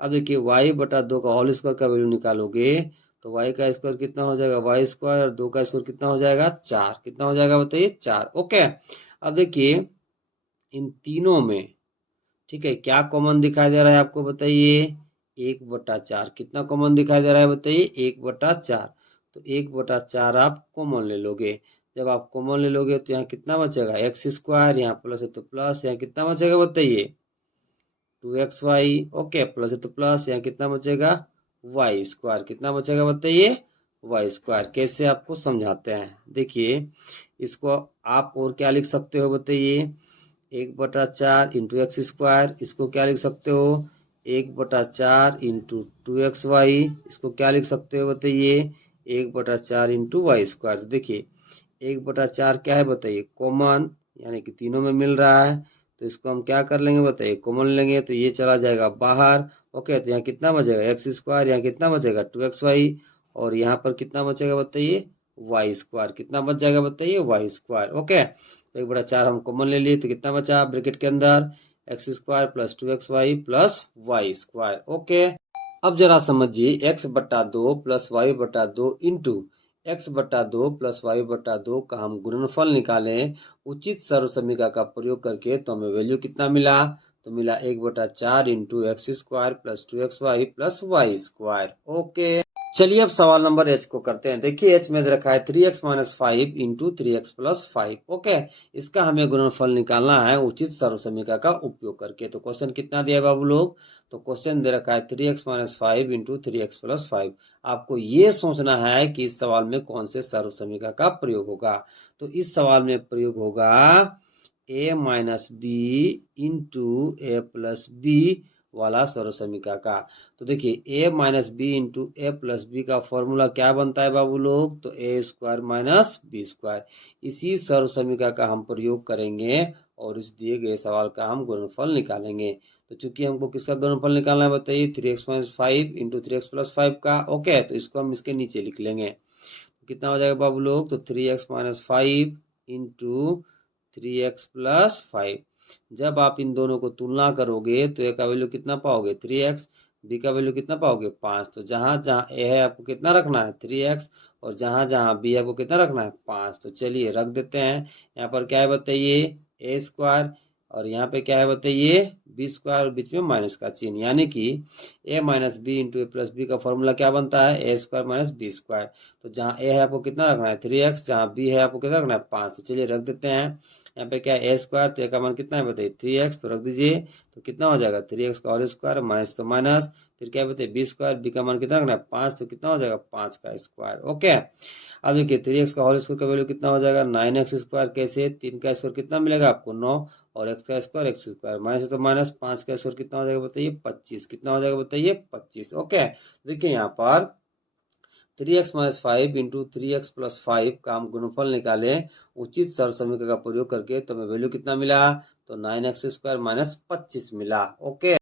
अब देखिए y बटा 2 का होल स्क्वायर का वैल्यू निकालोगे तो y का स्क्वायर कितना हो जाएगा, y स्क्वायर, और 2 का स्क्वायर कितना हो जाएगा, 4। कितना हो जाएगा बताइए, 4। ओके, अब देखिए इन तीनों में, ठीक है, क्या कॉमन दिखाई दे रहा है आपको बताइए, 1/4। कितना कॉमन दिखाई दे रहा है बताइए, 1/4। तो 1/4 आप कॉमन ले लोगे। जब आप कॉमन ले लोगे तो यहाँ कितना बचेगा, एक्स स्क्वायर, यहाँ प्लस है तो प्लस, यहाँ कितना बचेगा बताइए, 2xy। ओके, प्लस है तो प्लस, यहाँ कितना बचेगा, वाई स्क्वायर। कितना बचेगा बताइए, वाई स्क्वायर। कैसे आपको समझाते हैं, देखिए इसको आप और क्या लिख सकते हो बताइए, 1/4 इंटू एक्स स्क्वायर। इसको क्या लिख सकते हो, 1/4 इंटू 2xy। इसको क्या लिख सकते हो बताइए, 1/4 इंटू वाई स्क्वायर। देखिए 1/4 क्या है बताइए, कॉमन, यानी कि तीनों में मिल रहा है, तो इसको हम क्या कर लेंगे बताइए, कॉमन लेंगे तो ये चला जाएगा बाहर। ओके, तो यहाँ कितना बचेगा, एक्स स्क्वायर, यहाँ कितना बचेगा 2xy, और यहाँ पर कितना बचेगा बताइए, वाई स्क्वायर। कितना बच जाएगा बताइए, वाई स्क्वायर। ओके, तो 1/4 हम कॉमन ले लिए तो कितना बचा ब्रैकेट के अंदर, X square plus 2xy plus Y square. Okay, अब जरा समझिए, x बटा 2 प्लस वाई बटा 2 इंटू एक्स बटा 2 प्लस वाई बटा 2 का हम गुणनफल निकालें उचित सर्वसमीका का प्रयोग करके, तो हमें वैल्यू कितना मिला, तो मिला 1/4 into X square plus 2xy plus Y square. Okay, चलिए अब सवाल नंबर एच को करते हैं। देखिए एच में दे रखा है 3x minus 5 into 3x plus 5। Okay, इसका हमें गुणनफल निकालना है उचित सर्वसमीका का उपयोग करके। तो क्वेश्चन कितना दिया है बाबू लोग, तो क्वेश्चन दे रखा है 3x minus 5 into 3x plus 5। आपको ये सोचना है कि इस सवाल में कौन से सर्वसमीका का प्रयोग होगा। तो इस सवाल में प्रयोग होगा a minus B into A plus B वाला सर्वसमीका का। तो देखिए a minus B into A plus B का फॉर्मूला क्या बनता है बाबू लोग, तो A square minus B square. इसी सर्वसमीका का हम प्रयोग करेंगे और इस दिए गए सवाल का हम गुणनफल निकालेंगे। तो चूंकि हमको किसका गुणनफल निकालना है बताइए, 3x minus 5 into 3x plus 5 का। ओके, तो इसको हम इसके नीचे लिख लेंगे। तो कितना हो जाएगा बाबू लोग, तो 3x minus 5 into 3x plus 5। जब आप इन दोनों को तुलना करोगे तो ए का वैल्यू कितना पाओगे, 3x, बी का वैल्यू कितना पाओगे, 5। तो जहां जहां ए है आपको कितना रखना है, 3x, और जहां जहां बी आपको कितना रखना है, 5। तो चलिए रख देते हैं। यहाँ पर क्या है बताइए, ए स्क्वायर, और यहाँ पे क्या है बताइए, बी स्क्वायर, बीच में माइनस का चिन्ह, यानी कि ए minus B into A plus B का फॉर्मूला क्या बनता है, A square minus B square. तो जहाँ ए है आपको कितना रखना है, 3x, जहाँ बी है आपको कितना रखना है, 5। तो चलिए रख देते हैं। यहाँ पे क्या है, ए स्क्वायर, तो ए का मान कितना है बताइए, 3x, तो रख दीजिए। तो कितना हो जाएगा, 3x का होल स्क्वायर माइनस तो माइनस, फिर क्या बताइए बी स्क्वायर, बी का मान कितना रखना है, 5। तो कितना हो जाएगा, 5 का स्क्वायर। ओके, अब देखिए 3x का होल स्क्वायर का वैल्यू कितना हो जाएगा, 9x स्क्वायर। कैसे, 3 का स्क्वायर कितना मिलेगा आपको, 9, और x का स्क्वायर x स्क्वायर, माइनस तो माइनस, 5 का स्क्वायर कितना हो जाएगा बताइए, 25। कितना हो जाएगा बताइए, 25। ओके, देखिए यहाँ पर 3x minus 5 into 3x plus 5 का हम गुणनफल निकाले उचित सर्वसमीकरण का प्रयोग करके, तो हमें वैल्यू कितना मिला, तो 9x स्क्वायर माइनस 25 मिला। ओके,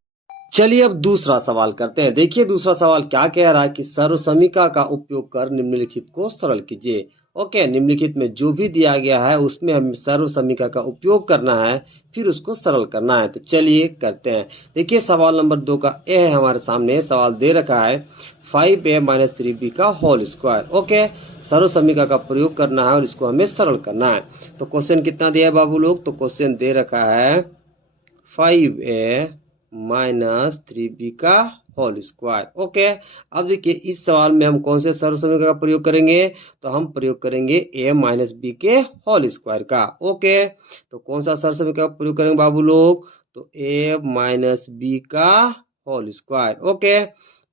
चलिए अब दूसरा सवाल करते हैं। देखिए दूसरा सवाल क्या कह रहा है कि सर्वसमीका का उपयोग कर निम्नलिखित को सरल कीजिए। ओके, निम्नलिखित में जो भी दिया गया है उसमें हमें सर्वसमीका का उपयोग करना है, फिर उसको सरल करना है। तो चलिए करते हैं। देखिए सवाल नंबर 2 का ए है हमारे सामने, सवाल दे रखा है 5a माइनस 3b का होल स्क्वायर। ओके, सर्वसमीका का प्रयोग करना है और इसको हमें सरल करना है। तो क्वेश्चन कितना दिया है बाबू लोग, तो क्वेश्चन दे रखा है 5a माइनस 3b का होल स्क्वायर। ओके, अब देखिए इस सवाल में हम कौन से सर्व समीकरण का प्रयोग करेंगे, तो हम प्रयोग करेंगे a माइनस बी के होल स्क्वायर का। ओके, तो कौन सा सर्व समीकरण का प्रयोग करेंगे बाबू लोग, तो a माइनस बी का होल स्क्वायर। ओके,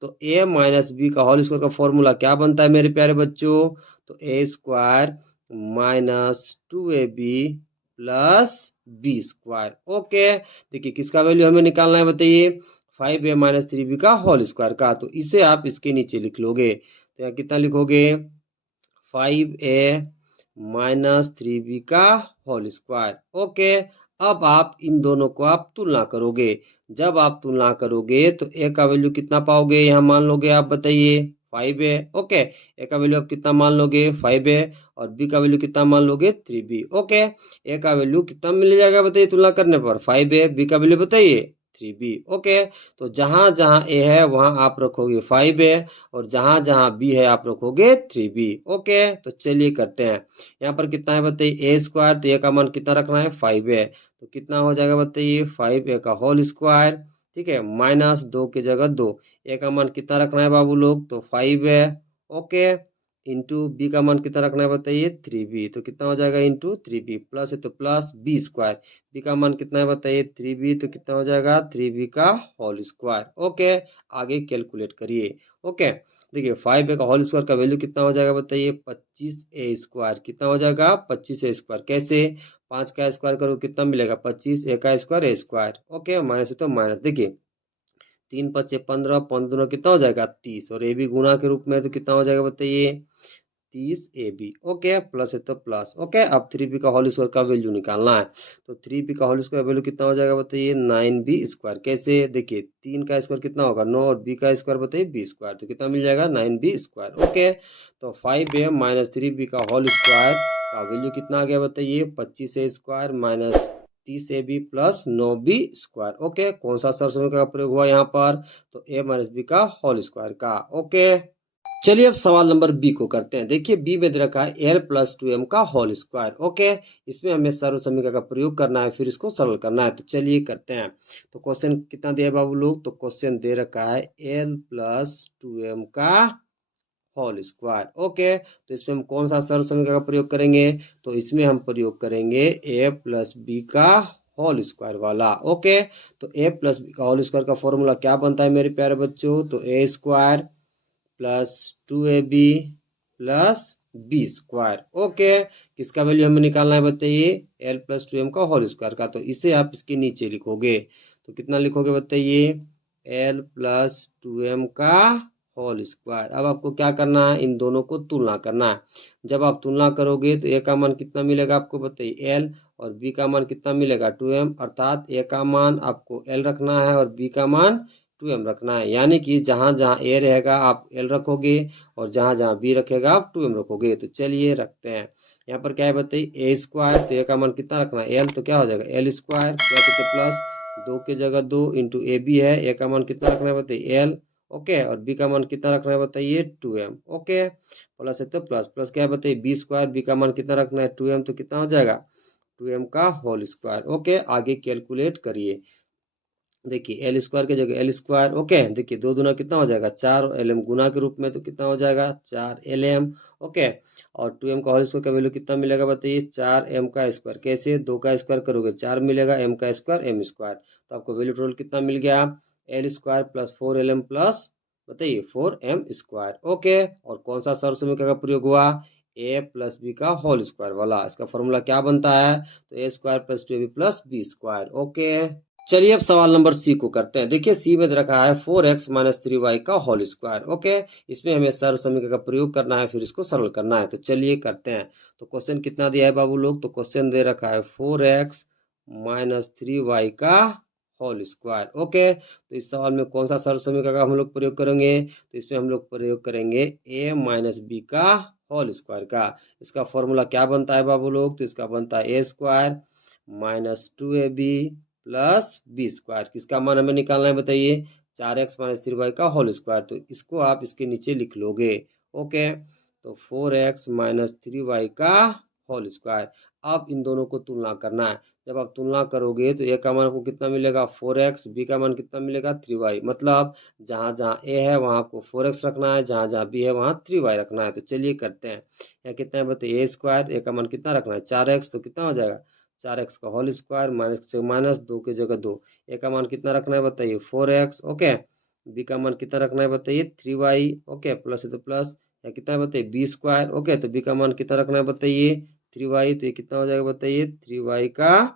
तो a माइनस बी का होल स्क्वायर का फॉर्मूला क्या बनता है मेरे प्यारे बच्चों, तो a square minus 2ab plus B square. Okay, देखिए किसका वैल्यू हमें निकालना है बताइए, 5a माइनस 3b का होल स्क्वायर का। तो इसे आप इसके नीचे लिख लोगे, तो यहाँ कितना लिखोगे, 5a माइनस 3b का होल स्क्वायर। ओके, अब आप इन दोनों को आप तुलना करोगे, जब आप तुलना करोगे तो a का वैल्यू कितना पाओगे, यहाँ मान लोगे आप बताइए 5a। ओके, a का वैल्यू आप कितना मान लोगे 5a, और b का वैल्यू कितना मान लोगे 3b। ओके, a का वैल्यू कितना मिल जाएगा बताइए तुलना करने पर 5a, b का वैल्यू बताइए 3b। ओके, तो जहां जहां a है वहां आप रखोगे 5a, और जहां जहां b है आप रखोगे 3b। ओके, तो चलिए करते हैं, यहाँ पर कितना है बताइए a स्क्वायर, तो a का मान कितना रखना है 5a, तो कितना हो जाएगा बताइए 5a का होल स्क्वायर, ठीक है, माइनस 2 की जगह 2, a का मान कितना रखना है बाबू लोग, तो 5a। ओके, इंटू बी का मान कितना रखना है बताइए 3b, तो कितना हो जाएगा इंटू 3b, प्लस है तो प्लस बी स्क्वायर, बी का मान कितना है बताइए 3b, तो कितना हो जाएगा 3b का होल स्क्वायर। ओके, आगे कैलकुलेट करिए। ओके, देखिए 5a का होल स्क्वायर का वैल्यू कितना हो जाएगा बताइए 25a स्क्वायर, कितना हो जाएगा 25a स्क्वायर, कैसे 5 का स्क्वायर करो कितना मिलेगा 25, a का square a square. Okay, minus है तो माइनस, देखिए 3 पचे 15, 15 कितना हो जाएगा 30, और ए बी गुणा के रूप में तो कितना हो जाएगा बताइए 30ab। ओके, प्लस है तो प्लस। ओके, अब 3b का होल स्क्वायर का वैल्यू निकालना है, तो 3b का होल स्क्वायर वैल्यू कितना हो जाएगा बताइए 9b स्क्वायर, कैसे देखिए 3 का स्क्वायर कितना होगा 9, और b का स्क्वायर बताइए b स्क्वायर, तो कितना मिल जाएगा 9b स्क्वायर। ओके, तो 5a माइनस 3b का होल स्क्वायर का वैल्यू कितना आ गया बताइए 25a square minus 30ab plus 9b square. Okay, कौन सा सर्व समीकरण का प्रयोग हुआ यहाँ पर, तो a माइनस b का होल स्क्वायर का। ओके, चलिए अब सवाल नंबर बी को करते हैं। देखिए बी में दे रखा है एल प्लस 2m का होल स्क्वायर। ओके, इसमें हमें सर्व समीकरण का प्रयोग करना है, फिर इसको सरल करना है, तो चलिए करते हैं। तो क्वेश्चन कितना दिया है बाबू लोग, तो क्वेश्चन दे रखा है एल प्लस 2m का होल स्क्वायर। ओके, तो इसमें हम कौन सा सर्व समीकरण का प्रयोग करेंगे, तो इसमें हम प्रयोग करेंगे ए प्लस बी का होल स्क्वायर वाला। ओके, तो ए प्लस बी का होल स्क्वायर का फॉर्मूला क्या बनता है मेरे प्यारे बच्चों, तो A square plus 2ab plus B square. Okay, किसका वैल्यू हमें निकालना है बताइए एल प्लस 2m का होल स्क्वायर का, तो इसे आप इसके नीचे लिखोगे, तो कितना लिखोगे बताइए एल प्लस 2m का होल स्क्वायर। अब आपको क्या करना है, इन दोनों को तुलना करना है, जब आप तुलना करोगे तो ए का मान कितना मिलेगा आपको बताइए एल, और बी का मान कितना मिलेगा 2m, अर्थात ए का मान आपको एल रखना है और बी का मान 2m रखना है, यानी कि जहां जहां a रहेगा आप l रखोगे, और जहां जहां b रखेगा आप 2m रखोगे। तो चलिए रखते हैं, यहाँ पर क्या है बताइए a स्क्वायर, तो a का मान कितना रखना है l, तो क्या हो जाएगा l स्क्वायर प्लस तो प्लस 2 की जगह 2 इंटू ए बी है, a का मान कितना रखना है बताइए l। ओके, और b का मान कितना रखना है बताइए 2m। ओके, प्लस है तो प्लस, प्लस क्या है बताइए b स्क्वायर, b का मान कितना रखना है 2m, तो कितना हो जाएगा 2m का होल स्क्वायर। ओके, आगे कैलकुलेट करिए, देखिए एल स्क्वायर की जगह एल स्क्वायर। ओके, देखिए 2 दूना कितना हो जाएगा 4, और एल एम गुना के रूप में तो कितना हो जाएगा 4 LM। ओके, और 2m का होल स्क्वायर का वैल्यू कितना मिलेगा बताइए 4m का स्क्वायर, कैसे 2 का स्क्वायर करोगे 4 मिलेगा, m का स्क्वायर m स्क्वायर, तो आपको वैल्यू टोटल कितना मिल गया L square plus 4LM plus बताइए 4m स्क्वायर। ओके, और कौन सा सर्व समीकरण का प्रयोग हुआ a प्लस बी का होल स्क्वायर वाला, इसका फॉर्मूला क्या बनता है, तो a square plus 2ab plus B square. Okay, चलिए अब सवाल नंबर सी को करते हैं। देखिए सी में दे रखा है 4x माइनस 3y का होल स्क्वायर। ओके, इसमें हमें सर्व समीकरण का प्रयोग करना है, फिर इसको सरल करना है, तो चलिए करते हैं। तो क्वेश्चन कितना दिया है बाबू लोग, तो क्वेश्चन दे रखा है 4x माइनस 3y का होल स्क्वायर। ओके, तो इस सवाल में कौन सा सर्व समीकरण का हम लोग प्रयोग करेंगे, तो इसमें हम लोग प्रयोग करेंगे a माइनस बी का होल स्क्वायर का। इसका फॉर्मूला क्या बनता है बाबू लोग, तो इसका बनता है a square minus 2ab plus B square, किसका मान हमें निकालना है बताइए 4x माइनस 3y का होल स्क्वायर, तो इसको आप इसके नीचे लिख लोगे। ओके, तो 4x माइनस 3y का होल स्क्वायर। अब इन दोनों को तुलना करना है, जब आप तुलना करोगे तो ए का मान आपको कितना मिलेगा 4x, बी का मान कितना मिलेगा 3y। मतलब जहाँ जहाँ ए है वहाँ आपको 4x रखना है, जहाँ जहाँ बी है वहाँ 3y रखना है। तो चलिए करते हैं। यहाँ कितना है बताइए, ए स्क्वायर, ए का मान कितना रखना है 4x, तो कितना हो जाएगा 4x का होल स्क्वायर, माइनस से माइनस, 2 की जगह 2। ए का मान कितना रखना है बताइए 4x, ओके। बी का मान कितना रखना है बताइए 3y, ओके। प्लस है तो प्लस, या कितना है बताइए बी स्क्वायर, ओके। तो बी का मान कितना रखना है बताइए 3y, तो ये कितना हो जाएगा बताइए 3y का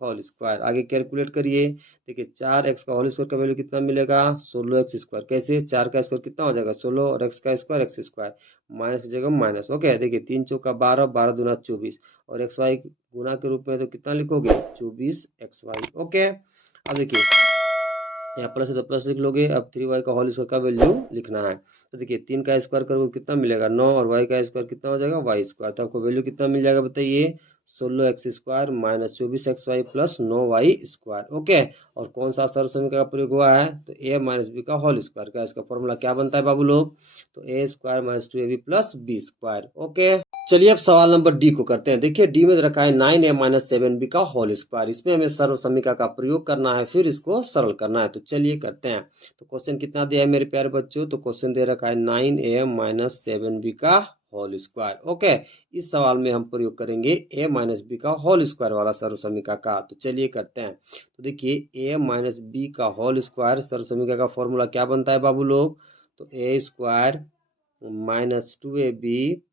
होल स्क्वायर। आगे कैलकुलेट करिए। देखिए 4x का होल स्क्वायर का वैल्यू कितना मिलेगा 16x स्क्वायर। कैसे, 4 का स्क्वायर कितना हो जाएगा 16 और x का स्क्वायर x स्क्वायर, माइनस की जगह माइनस, ओके। देखिए 3 चौका 12, 12 दूना 24, और एक्स वाई गुना के रूप में तो कितना लिखोगे 24xy, ओके। अब देखिए यहाँ प्लस है तो प्लस लिख लोगे। अब 3y का होल स्क्वायर का वैल्यू लिखना है। तो देखिए 3 का स्क्वायर करोगे कितना मिलेगा 9, और y का स्क्वायर कितना हो जाएगा y स्क्वायर। तो आपको वैल्यू कितना मिल जाएगा बताइए 16x square minus 24xy plus 9y square, okay. और कौन सा सरल समीकरण का प्रयोग हुआ है, तो a माइनस बी का होल स्क्वायर का। इसका फॉर्मूला क्या बनता है बाबू लोग, तो a square minus 2ab plus B square, okay. चलिए अब सवाल नंबर डी को करते हैं। देखिए डी में रखा है 9a माइनस 7b का होल स्क्वायर। इसमें हमें सर्व समीकरण का प्रयोग करना है, फिर इसको सरल करना है। तो चलिए करते हैं। तो क्वेश्चन कितना दिया है मेरे प्यारे बच्चों, तो क्वेश्चन दे रखा है 9a माइनस 7b का होल स्क्वायर, ओके। इस सवाल में हम प्रयोग करेंगे a माइनस बी का होल स्क्वायर वाला सर्व समीकरण का। तो चलिए करते हैं। तो देखिए a माइनस बी का होल स्क्वायर सर्व समीकरण का फॉर्मूला क्या बनता है बाबू लोग, तो a square minus 2ab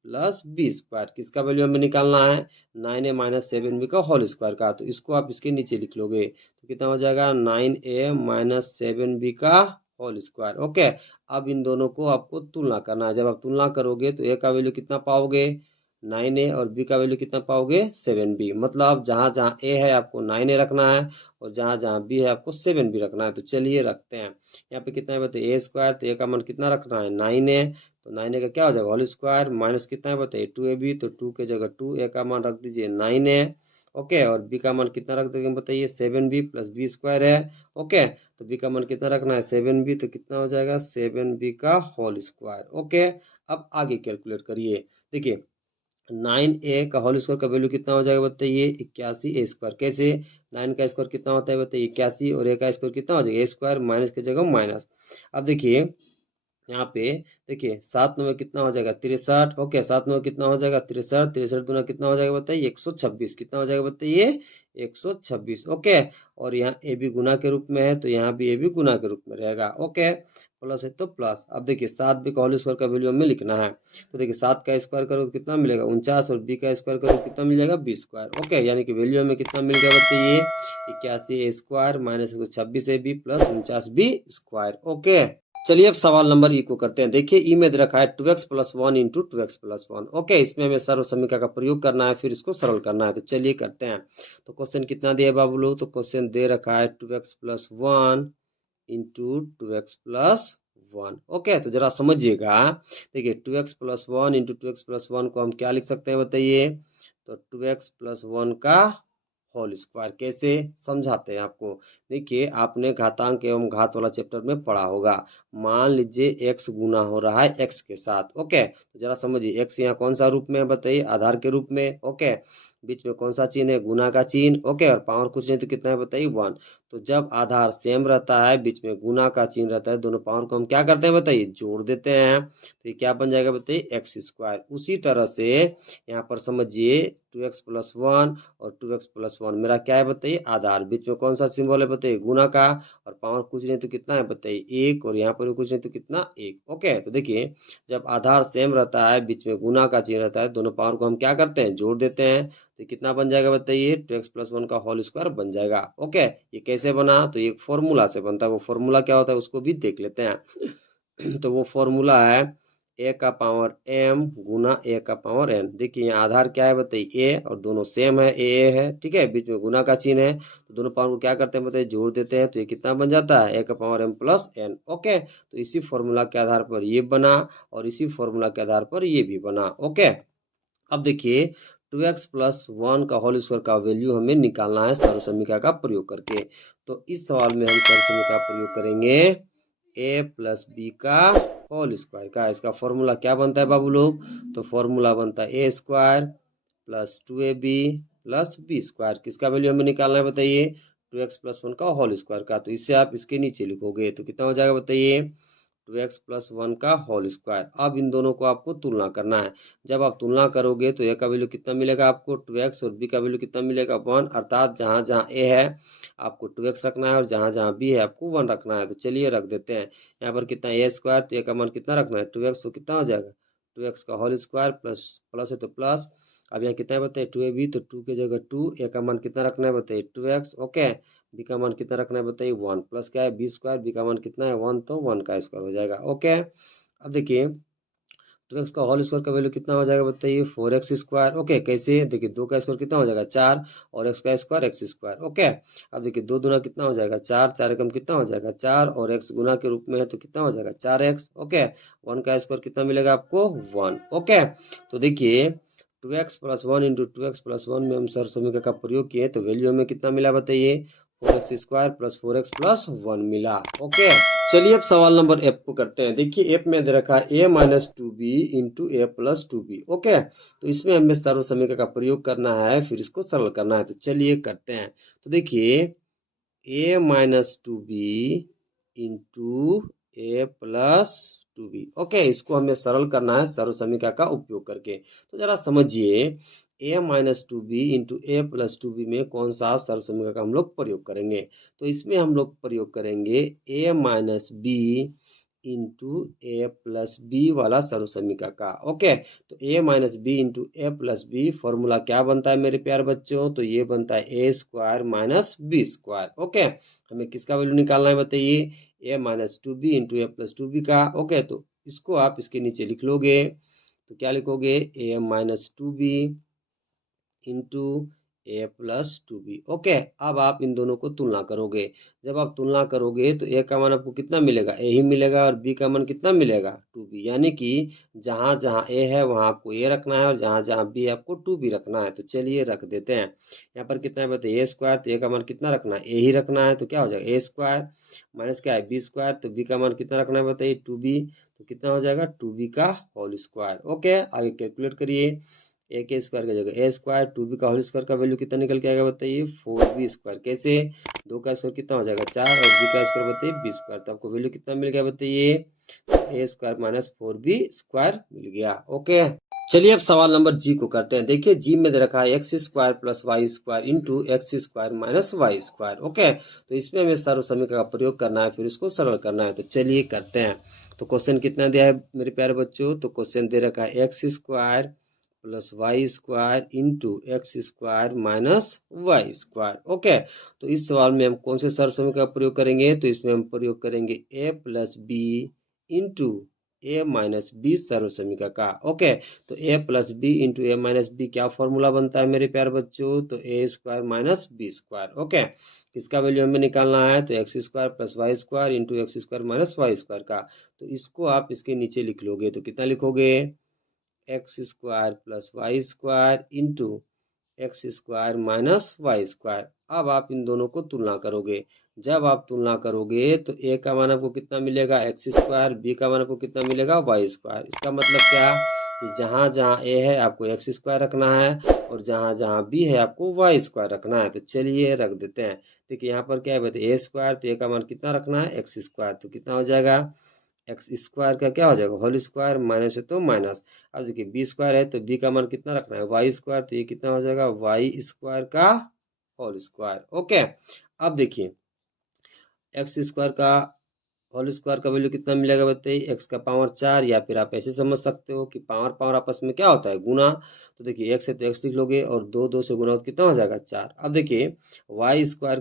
plus B square. किसका वैल्यू हमें निकालना है 9a माइनस 7b का होल स्क्वायर का। तो इसको आप इसके नीचे लिख लोगे, तो कितना हो जाएगा 9a माइनस 7b का होल स्क्वायर, ओके। अब इन दोनों को आपको तुलना करना है। जब आप तुलना करोगे तो a का वैल्यू कितना पाओगे 9a, और b का वैल्यू कितना पाओगे 7b। मतलब जहाँ जहाँ a है आपको 9a रखना है, और जहाँ जहाँ b है आपको 7b रखना है। तो चलिए रखते हैं। यहाँ पे कितना है बताइए a स्क्वायर, तो a का मान कितना रखना है 9a, तो 9a का क्या हो जाएगा होल स्क्वायर, माइनस कितना है बताइए 2ab, तो 2 के जगह 2, a का मान रख दीजिए 9a, ओके। और b का मान कितना रख देंगे बताइए 7b प्लस बी स्क्वायर है, ओके। तो b का मान कितना रखना है 7b, तो कितना हो जाएगा 7b का होल स्क्वायर, ओके। अब आगे कैलकुलेट करिए। देखिए 9a का होल स्क्वायर का वैल्यू कितना हो जाएगा बताइए 81 a स्क्वायर। कैसे, 9 का स्क्वायर कितना होता है बताइए 81, और a का स्क्वायर कितना हो जाएगा a स्क्वायर, माइनस की जगह माइनस। अब देखिए यहाँ पे देखिए 7 9 में कितना हो जाएगा 63, ओके। 7 9 कितना हो जाएगा 63, 63 दूना कितना हो जाएगा बताइए 126, कितना हो जाएगा बताइए 126, ओके। और यहाँ ए भी गुना के रूप में है, तो यहाँ भी ए भी गुना के रूप में रहेगा, ओके। प्लस है तो प्लस। अब देखिए 7 बी का होल स्क्वायर का वैल्यू हमें लिखना है। तो देखिए 7 का स्क्वायर करो तो कितना मिलेगा 49, और बी का स्क्वायर करो तो कितना मिल जाएगा बी स्क्वायर, ओके। यानी कि वैल्यू हमें कितना मिल गया बताइए 81 A square minus 126 A B plus 49 B square, okay. चलिए अब सवाल नंबर ई को करते हैं। देखिए ई में दे रखा है 2x plus 1 into 2x plus 1, okay. इसमें हमें सर्व समीकरण का प्रयोग करना है, फिर इसको सरल करना है। तो चलिए करते हैं। तो क्वेश्चन कितना दिया है बाबू लोग, तो क्वेश्चन दे रखा है 2x plus 1 into 2x plus 1, okay. तो जरा समझिएगा। देखिए 2x plus 1 into 2x plus 1 को हम क्या लिख सकते हैं बताइए, तो 2x प्लस 1 का होल स्क्वायर। कैसे, समझाते हैं आपको। देखिए आपने घातांक एवं घात वाला चैप्टर में पढ़ा होगा। मान लीजिए x गुना हो रहा है x के साथ, ओके। तो जरा समझिए x यहाँ कौन सा रूप में है बताइए आधार के रूप में, ओके। बीच में कौन सा चिन्ह है गुना का चिन्ह, ओके। और पावर कुछ नहीं तो कितना है बताइए 1। तो जब आधार सेम रहता है, बीच में गुना का चिन्ह रहता है, दोनों पावर को हम क्या करते हैं बताइए जोड़ देते हैं। तो ये क्या बन जाएगा बताइए एक्स स्क्वायर। उसी तरह से यहाँ पर समझिए 2x प्लस 1 और 2x प्लस 1 मेरा क्या है बताइए आधार, बीच में कौन सा सिंबल है बताइए गुना का, और पावर कुछ नहीं तो कितना है बताइए 1, और यहाँ पर भी कुछ नहीं तो कितना 1, ओके। तो देखिए जब आधार सेम रहता है, बीच में गुना का चिन्ह रहता है, दोनों पावर को हम क्या करते हैं जोड़ देते हैं। तो कितना बन जाएगा बताइए 2x प्लस 1 का होल स्क्वायर बन जाएगा, ओके। ये कैसे बना, तो ये फॉर्मूला से बनता है। वो फॉर्मूला क्या होता है उसको भी देख लेते हैं। तो वो फॉर्मूला है a का पावर m गुना a का पावर n। देखिए यहाँ आधार क्या है बताइए a, और दोनों सेम है a है, ठीक है। बीच में गुना का चिन्ह है, तो दोनों पावर को क्या करते हैं बताइए जोड़ देते हैं। तो ये कितना बन जाता है a का power m plus n, okay. तो इसी फॉर्मूला के आधार पर ये बना, और इसी फॉर्मूला के आधार पर ये भी बना, ओके। अब देखिए 2x प्लस 1 का होल स्क्वायर का वैल्यू हमें निकालना है सर्व समीकरण का प्रयोग करके। तो इस सवाल में हम सर्व समीकरण का प्रयोग करेंगे a प्लस बी का होल स्क्वायर का। इसका फॉर्मूला क्या बनता है बाबू लोग, तो फॉर्मूला बनता है a square plus 2ab plus B square. किसका वैल्यू हमें निकालना है बताइए, 2x प्लस 1 का होल स्क्वायर का। तो इससे आप इसके नीचे लिखोगे तो कितना हो जाएगा बताइए, 2x प्लस 1 का होल स्क्वायर। अब इन दोनों को आपको तुलना करना है। जब आप तुलना करोगे तो a का वैल्यू कितना मिलेगा आपको 2x, और b का वैल्यू कितना मिलेगा 1, अर्थात जहां जहां a है आपको 2x रखना है और जहां जहां b है आपको 1 रखना है। तो चलिए रख देते हैं। यहाँ पर कितना a स्क्वायर, तो a का मान कितना रखना है 2x, तो कितना हो जाएगा 2x का होल स्क्वायर, प्लस प्लस है तो प्लस। अब यहाँ कितना है बताइए 2ab, तो 2 की जगह 2, a का मान कितना रखना है बताइए 2x, ओके। बी का मान कितना रखना है बताइए 1, प्लस क्या है बी स्क्वायर, बी का मान कितना है 1, तो 1 का स्क्वायर हो जाएगा, ओके। अब देखिए 2x का होल स्क्वायर का वैल्यू कितना हो जाएगा बताइए 4x स्क्वायर, ओके। कैसे, देखिए 2 का स्क्वायर कितना हो जाएगा 4, और x का स्क्वायर x स्क्वायर, ओके। अब देखिए 2 दूना कितना हो जाएगा 4, 4 एकम कितना हो जाएगा 4, और x गुना के रूप में है तो कितना हो जाएगा 4x, ओके। 1 का स्क्वायर कितना मिलेगा आपको 1, ओके। तो देखिए 2x plus 1 into 2x plus 1 में हम सर समीकरण का प्रयोग किए तो वैल्यू हमें कितना मिला बताइए 4x square plus 4x plus 1 मिला, ओके। चलिए अब सवाल नंबर एफ को करते हैं। देखिए एफ में दे रखा है a minus 2b into A plus 2b, okay. तो इसमें हमें सर्व समीकरण का प्रयोग करना है, फिर इसको सरल करना है। तो चलिए करते हैं। तो देखिए a minus 2b into A plus 2b, okay. इसको हमें सरल करना है सर्व समीकरण का उपयोग करके। तो जरा समझिए a minus 2b into A plus 2b में कौन सा सर्व समीकरण का हम लोग प्रयोग करेंगे। तो इसमें हम लोग प्रयोग करेंगे a minus B into A plus B वाला सर्व समीकरण का, ओके। तो a minus B into A plus B formula क्या बनता है मेरे प्यारे बच्चों, तो ये बनता है A square minus B square, okay. हमें किसका वैल्यू निकालना है बताइए a minus 2b into A plus 2b का, ओके। तो इसको आप इसके नीचे लिख लोगे तो क्या लिखोगे a minus 2b into A plus 2b, okay. अब आप इन दोनों को तुलना करोगे। जब आप तुलना करोगे तो ए का मान आपको कितना मिलेगा ए ही मिलेगा, और बी का मान कितना मिलेगा 2b, यानी कि जहां जहां ए है वहां आपको ए रखना है और जहां जहां बी है आपको 2b रखना है। तो चलिए रख देते हैं। यहाँ पर कितना है बताइए ए स्क्वायर, तो ए का मान कितना रखना है ए ही रखना है, तो क्या हो जाएगा ए स्क्वायर माइनस क्या है बी स्क्वायर, तो बी का मान कितना रखना है बताइए 2b, तो कितना हो जाएगा 2b का होल स्क्वायर, ओके। आगे कैलकुलेट करिए ए के स्क्वायर की जगह ए स्क्वायर, 2b का होल स्क्वायर का वैल्यू कितना निकल के आएगा बताइए 4b स्क्वायर। कैसे, 2 का स्क्वायर कितना हो जाएगा 4, और b का स्क्वायर बताइए b स्क्वायर, तो आपको वैल्यू कितना मिल गया बताइए A square minus 4b square मिल गया, ओके। चलिए अब सवाल नंबर जी को करते हैं। देखिए जी में दे रखा है X square plus Y square into X square minus Y square, okay. तो इसमें हमें सर्व समीकरण का प्रयोग करना है, फिर इसको सरल करना है। तो चलिए करते हैं। तो क्वेश्चन कितना दिया है मेरे प्यारे बच्चों, तो क्वेश्चन दे रखा है X square plus Y square into X square minus Y square, okay. तो इस सवाल में हम कौन से सर्व समीकरण का प्रयोग करेंगे, तो इसमें हम प्रयोग करेंगे A plus B into A minus B सर्व समीकरण का, ओके। तो A plus B into A minus B क्या फॉर्मूला बनता है मेरे प्यारे बच्चों, तो A square minus B square, okay. इसका वैल्यू हमें निकालना है, तो X square plus Y square into X square minus Y square का। तो इसको आप इसके नीचे लिख लोगे तो कितना लिखोगे X square plus Y square into X square minus Y square. अब आप इन दोनों को तुलना करोगे। जब आप तुलना करोगे तो ए का मान आपको कितना मिलेगा एक्स स्क्वायर, बी का मान आपको कितना मिलेगा वाई स्क्वायर। इसका मतलब क्या कि जहां जहां ए है आपको एक्स स्क्वायर रखना है, और जहां जहां बी है आपको वाई स्क्वायर रखना है। तो चलिए रख देते हैं। देखिए यहाँ पर क्या है बताइए ए स्क्वायर, तो ए का मान कितना रखना है एक्स स्क्वायर, तो कितना हो जाएगा एक्स स्क्वायर का क्या हो जाएगा होल स्क्वायर, माइनस है तो माइनस। अब देखिए बी स्क्वायर है तो बी का मान कितना रखना है वाई स्क्वायर, तो ये कितना हो जाएगा वाई स्क्वायर का होल स्क्वायर, ओके। अब देखिए एक्स स्क्वायर का होल स्क्वायर का वैल्यू कितना मिलेगा बताइए एक्स का पावर 4, या फिर आप ऐसे समझ सकते हो कि पावर पावर आपस में क्या होता है गुना। तो देखिए एक्स है तो एक्स लिख लोगे, और 2 2 से गुना हो तो कितना हो जाएगा 4। अब देखिए वाई स्क्वायर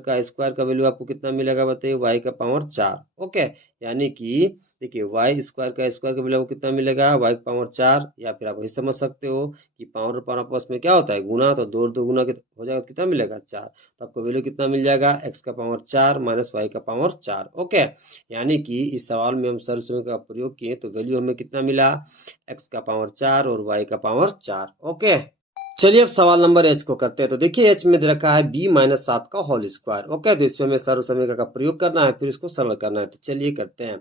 का वैल्यू आपको कितना मिलेगा बताइए वाई का पावर 4, ओके। यानी कि देखिए वाई स्क्वायर का वैल्यू आपको कितना मिलेगा वाई का पावर 4, या फिर आप वही समझ सकते हो कि पावर और पावर आपस में क्या होता है गुना, तो 2 2 गुना हो जाएगा तो कितना मिलेगा 4। तो आपको वैल्यू कितना मिल जाएगा एक्स का पावर 4 माइनस वाई का पावर 4, ओके। यानी कि इस सवाल में हम सर्व समीकरण का प्रयोग किए तो वैल्यू हमें कितना मिला एक्स का पावर 4 और वाई का पावर 4, ओके। चलिए अब सवाल नंबर एच को करते हैं। तो देखिए एच में दे रखा है बी माइनस 7 का होल स्क्वायर, ओके। तो इसमें हमें सर्व समीकरण का प्रयोग करना है, फिर इसको सरल करना है। तो चलिए करते हैं।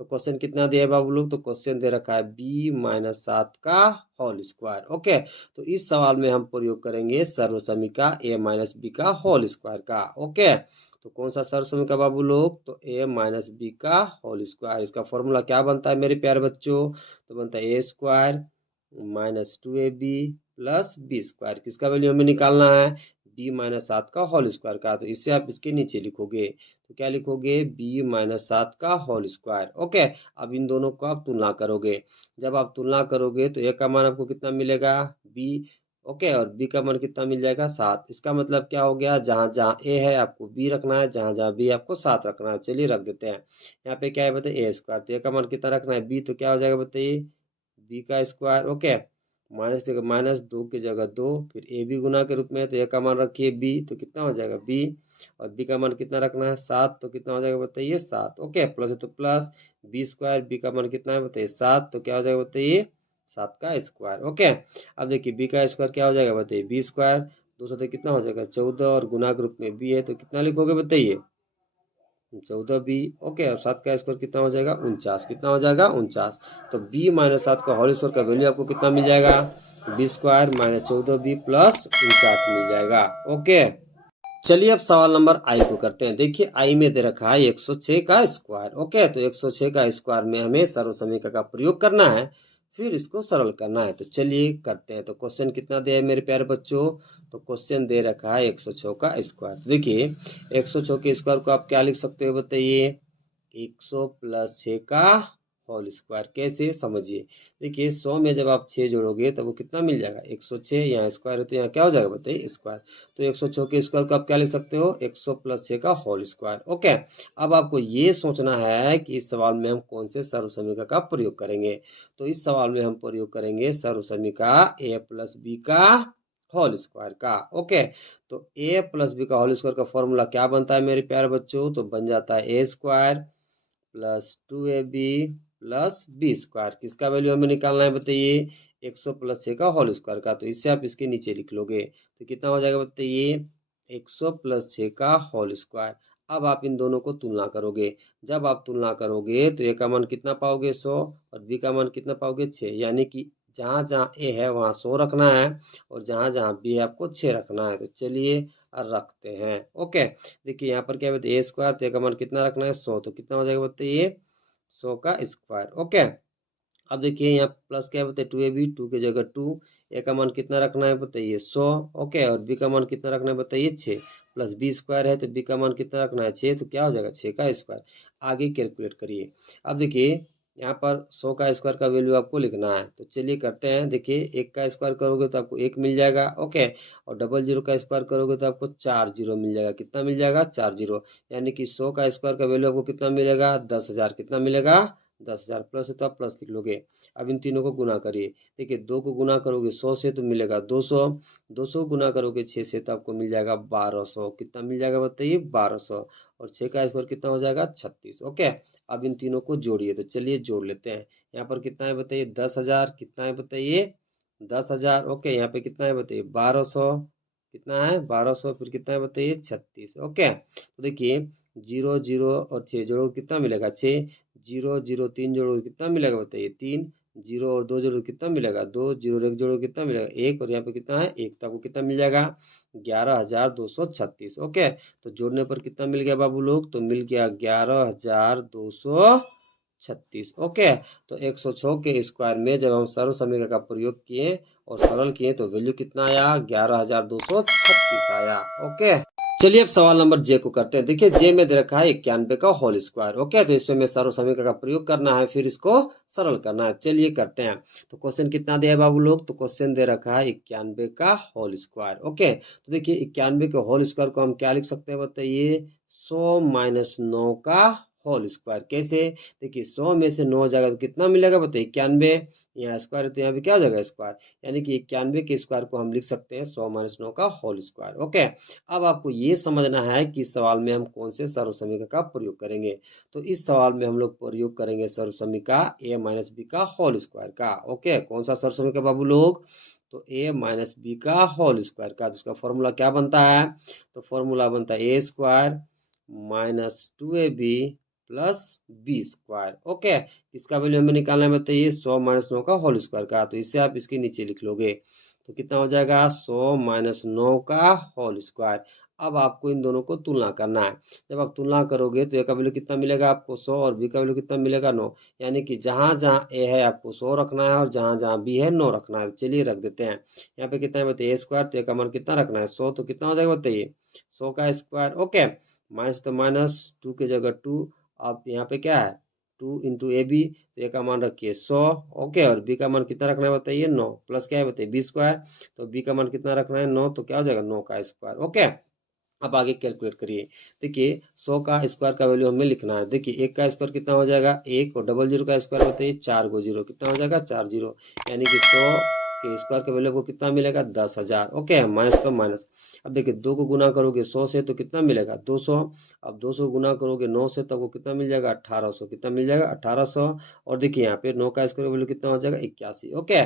तो क्वेश्चन कितना दिया है बाबू लोग, तो क्वेश्चन दे रखा है b-7 का होल स्क्वायर। ओके, तो इस सवाल में हम प्रयोग करेंगे सर्वसमीका a-b का होल स्क्वायर का। ओके, तो कौन सा सर्वसमीका बाबू लोग, तो a-b का होल स्क्वायर। इसका फॉर्मूला क्या बनता है मेरे प्यारे बच्चों, तो बनता है a square -2ab plus B square. किसका वैल्यू हमें निकालना है, b-7 का होल स्क्वायर का। तो इससे आप इसके नीचे लिखोगे, तो क्या लिखोगे, b-7 का होल स्क्वायर। ओके, अब इन दोनों को आप तुलना करोगे। जब आप तुलना करोगे तो a का मान आपको कितना मिलेगा, b। ओके, और b का मान कितना मिल जाएगा, 7। इसका मतलब क्या हो गया, जहां जहां a है आपको b रखना है, जहां जहां b आपको 7 रखना है। चलिए रख देते हैं। यहाँ पे क्या है बताइए, a स्क्वायर, तो a का मान कितना रखना है, b, तो क्या हो जाएगा बताइए, b का स्क्वायर। ओके, -2 की जगह 2, फिर ए बी गुना के रूप में, तो ए का मान रखिए b, तो कितना हो जाएगा b, और b का मान कितना रखना है 7, तो कितना हो जाएगा बताइए 7। ओके, प्लस है तो प्लस, बी स्क्वायर, b का मान कितना है बताइए 7, तो क्या हो जाएगा बताइए 7 का स्क्वायर। ओके, अब देखिए b का स्क्वायर क्या हो जाएगा बताइए, b स्क्वायर 200 तो कितना हो जाएगा 14, और गुना के रूप में b है, तो कितना लिखोगे बताइए 14b। ओके, और 7 का स्क्वायर कितना हो जाएगा 49, कितना हो जाएगा 49। तो b-7 का होल स्क्वायर का वैल्यू आपको कितना मिल जाएगा, b स्क्वायर -14b प्लस 49 मिल जाएगा। ओके, चलिए अब सवाल नंबर आई को करते हैं। देखिए आई में दे रखा है 106 का स्क्वायर। ओके, तो 106 का स्क्वायर में हमें सर्वसमीका का प्रयोग करना है, फिर इसको सरल करना है। तो चलिए करते हैं। तो क्वेश्चन कितना दिया है मेरे प्यारे बच्चों, तो क्वेश्चन दे रखा है 106 का स्क्वायर। तो देखिए 106 के स्क्वायर को आप क्या लिख सकते हो बताइए, 100 प्लस 6 का होल स्क्वायर। कैसे, समझिए। देखिए 100 में जब आप 6 जोड़ोगे तब वो कितना मिल जाएगा 106, यहाँ स्क्वायर है तो यहाँ क्या हो जाएगा बताइए स्क्वायर। तो 106 के स्क्वायर को आप क्या लिख सकते हो, 100 प्लस 6 का होल स्क्वायर। ओके, अब आपको ये सोचना है कि इस सवाल में हम कौन से सर्वसमीका का प्रयोग करेंगे। तो इस सवाल में हम प्रयोग करेंगे सर्वसमीका a+b का होल स्क्वायर का। ओके, तो a+b का होल स्क्वायर का फॉर्मूला क्या बनता है मेरे प्यारे बच्चों, तो बन जाता है a square plus 2ab plus B square. किसका वैल्यू हमें निकालना है बताइए, 100 प्लस 6 का होल स्क्वायर का। तो इससे आप इसके नीचे लिख लोगे, तो कितना हो जाएगा बताइए 100 प्लस 6 का होल स्क्वायर। अब आप इन दोनों को तुलना करोगे। जब आप तुलना करोगे तो ए का मान कितना पाओगे 100, और बी का मान कितना पाओगे 6। यानी कि जहाँ जहाँ ए है वहाँ 100 रखना है, और जहाँ जहाँ बी है आपको 6 रखना है। तो चलिए रखते हैं। ओके, देखिए यहाँ पर क्या बताइए ए स्क्वायर, तो ए का मान कितना रखना है 100, तो कितना हो जाएगा बताइए 100 का स्क्वायर। ओके, अब देखिए यहाँ प्लस क्या बताइए 2ab, 2 की जगह 2, ए का मान कितना रखना है बताइए 100। ओके, और बी का मान कितना रखना है बताइए 6, प्लस बी स्क्वायर है तो बी का मान कितना रखना है 6, तो क्या हो जाएगा 6 का स्क्वायर। आगे कैलकुलेट करिए। अब देखिए यहाँ पर 100 का स्क्वायर का वैल्यू आपको लिखना है, तो चलिए करते हैं। देखिए 1 का स्क्वायर करोगे तो आपको 1 मिल जाएगा। ओके, और डबल जीरो का स्क्वायर करोगे तो आपको 4 जीरो मिल जाएगा। कितना मिल जाएगा 4 जीरो, यानी कि 100 का स्क्वायर का वैल्यू आपको कितना मिलेगा 10,000। कितना मिलेगा 10,000, प्लस है तो आप प्लस लिख लोगे। अब इन तीनों को गुना करिए। देखिए 2 को गुना करोगे 100 से तो मिलेगा 200, 200 गुना करोगे 6 से तो आपको मिल जाएगा 1200। कितना मिल जाएगा बताइए 1200, और 6 का स्क्वायर कितना हो जाएगा 36। ओके, अब इन तीनों को जोड़िए। तो चलिए जोड़ लेते हैं। यहाँ पर कितना है बताइए 10,000, कितना है बताइए 10,000। ओके, यहाँ पे कितना है बताइए 1200, कितना है 1200, फिर कितना है बताइए 36। ओके, तो देखिए 0 0 और 6 जोड़ो कितना मिलेगा 6, 0 0 3 जोड़ो कितना मिलेगा बताइए 3, 0 और 2 जोड़ो कितना मिलेगा 2, 0 और 1 जोड़ो कितना मिलेगा 1, और यहाँ पे कितना है 1, तो आपको कितना मिल जाएगा 11,236। ओके, तो जोड़ने पर कितना मिल गया बाबू लोग, तो मिल गया 11,236। ओके, तो 106 के स्क्वायर में जब हम सर्व समीकरण का प्रयोग किए और सरल किए तो वैल्यू कितना आया 11,236 आया। ओके, चलिए अब सवाल नंबर जे को करते हैं। देखिए जे में दे रखा है 91 का होल स्क्वायर। ओके, तो इसमें सर्व समीकरण का प्रयोग करना है, फिर इसको सरल करना है। चलिए करते हैं। तो क्वेश्चन कितना दिया है बाबू लोग, तो क्वेश्चन दे रखा है 91 का होल स्क्वायर। ओके, तो देखिए 91 के होल स्क्वायर को हम क्या लिख सकते हैं बताइए 100 माइनस 9 का होल स्क्वायर। कैसे, देखिए 100 में से 9 जाएगा तो कितना मिलेगा बताइए 91, यहाँ स्क्वायर है तो यहाँ पे क्या हो जाएगा स्क्वायर, यानी कि 91 के स्क्वायर को हम लिख सकते हैं 100 माइनस 9 का होल स्क्वायर। ओके, अब आपको ये समझना है कि इस सवाल में हम कौन से सर्व समीकरण का प्रयोग करेंगे। तो इस सवाल में हम लोग प्रयोग करेंगे सर्व समीकरण a-b का होल स्क्वायर का। ओके, कौन सा सर्व समीकरण बाबू लोग, तो a-b का होल स्क्वायर का। तो उसका फॉर्मूला क्या बनता है, तो फॉर्मूला बनता है a square -2ab plus B square. Okay, इसका वैल्यू हमें निकालना है, बताइए 100 माइनस 9 का होल स्क्वायर का। तो इससे आप इसके नीचे लिख लोगे तो कितना हो जाएगा 100 माइनस 9 का होल स्क्वायर। अब आपको इन दोनों को तुलना करना है। जब आप तुलना करोगे तो ए का वैल्यू कितना मिलेगा आपको 100 और बी का वैल्यू कितना मिलेगा 9। यानी कि जहां जहां ए है आपको 100 रखना है और जहां जहां बी है 9 रखना है। चलिए रख देते हैं। यहाँ पे कितना है बताइए स्क्वायर, तो ए का मान कितना रखना है 100, तो कितना हो जाएगा बताइए 100 का स्क्वायर। ओके, माइनस तो माइनस 2 की जगह 2। अब यहाँ पे क्या है 2 इंटू ए बी, तो ए का मान रखिए 100। ओके, और बी का मान कितना रखना है बताइए 9, प्लस क्या है बताइए बी स्क्वायर। तो बी का मान कितना रखना है 9, तो क्या हो जाएगा 9 का स्क्वायर। ओके, अब आगे कैलकुलेट करिए। देखिए 100 का स्क्वायर का वैल्यू हमें लिखना है। देखिए 1 का स्क्वायर कितना हो जाएगा 1, और डबल जीरो का स्क्वायर बताइए 4 गो जीरो कितना हो जाएगा 4 जीरो। यानी कि 100 के स्क्वायर के वैल्यू को कितना मिलेगा 10,000। ओके, माइनस तो माइनस। अब देखिए 2 को गुना करोगे 100 से तो कितना मिलेगा 200। अब 200 गुना करोगे 9 से तो आपको कितना मिल जाएगा 1800। कितना मिल जाएगा 1800। और देखिए यहाँ पे 9 का स्क्वायर का वैल्यू कितना हो जाएगा 81। ओके,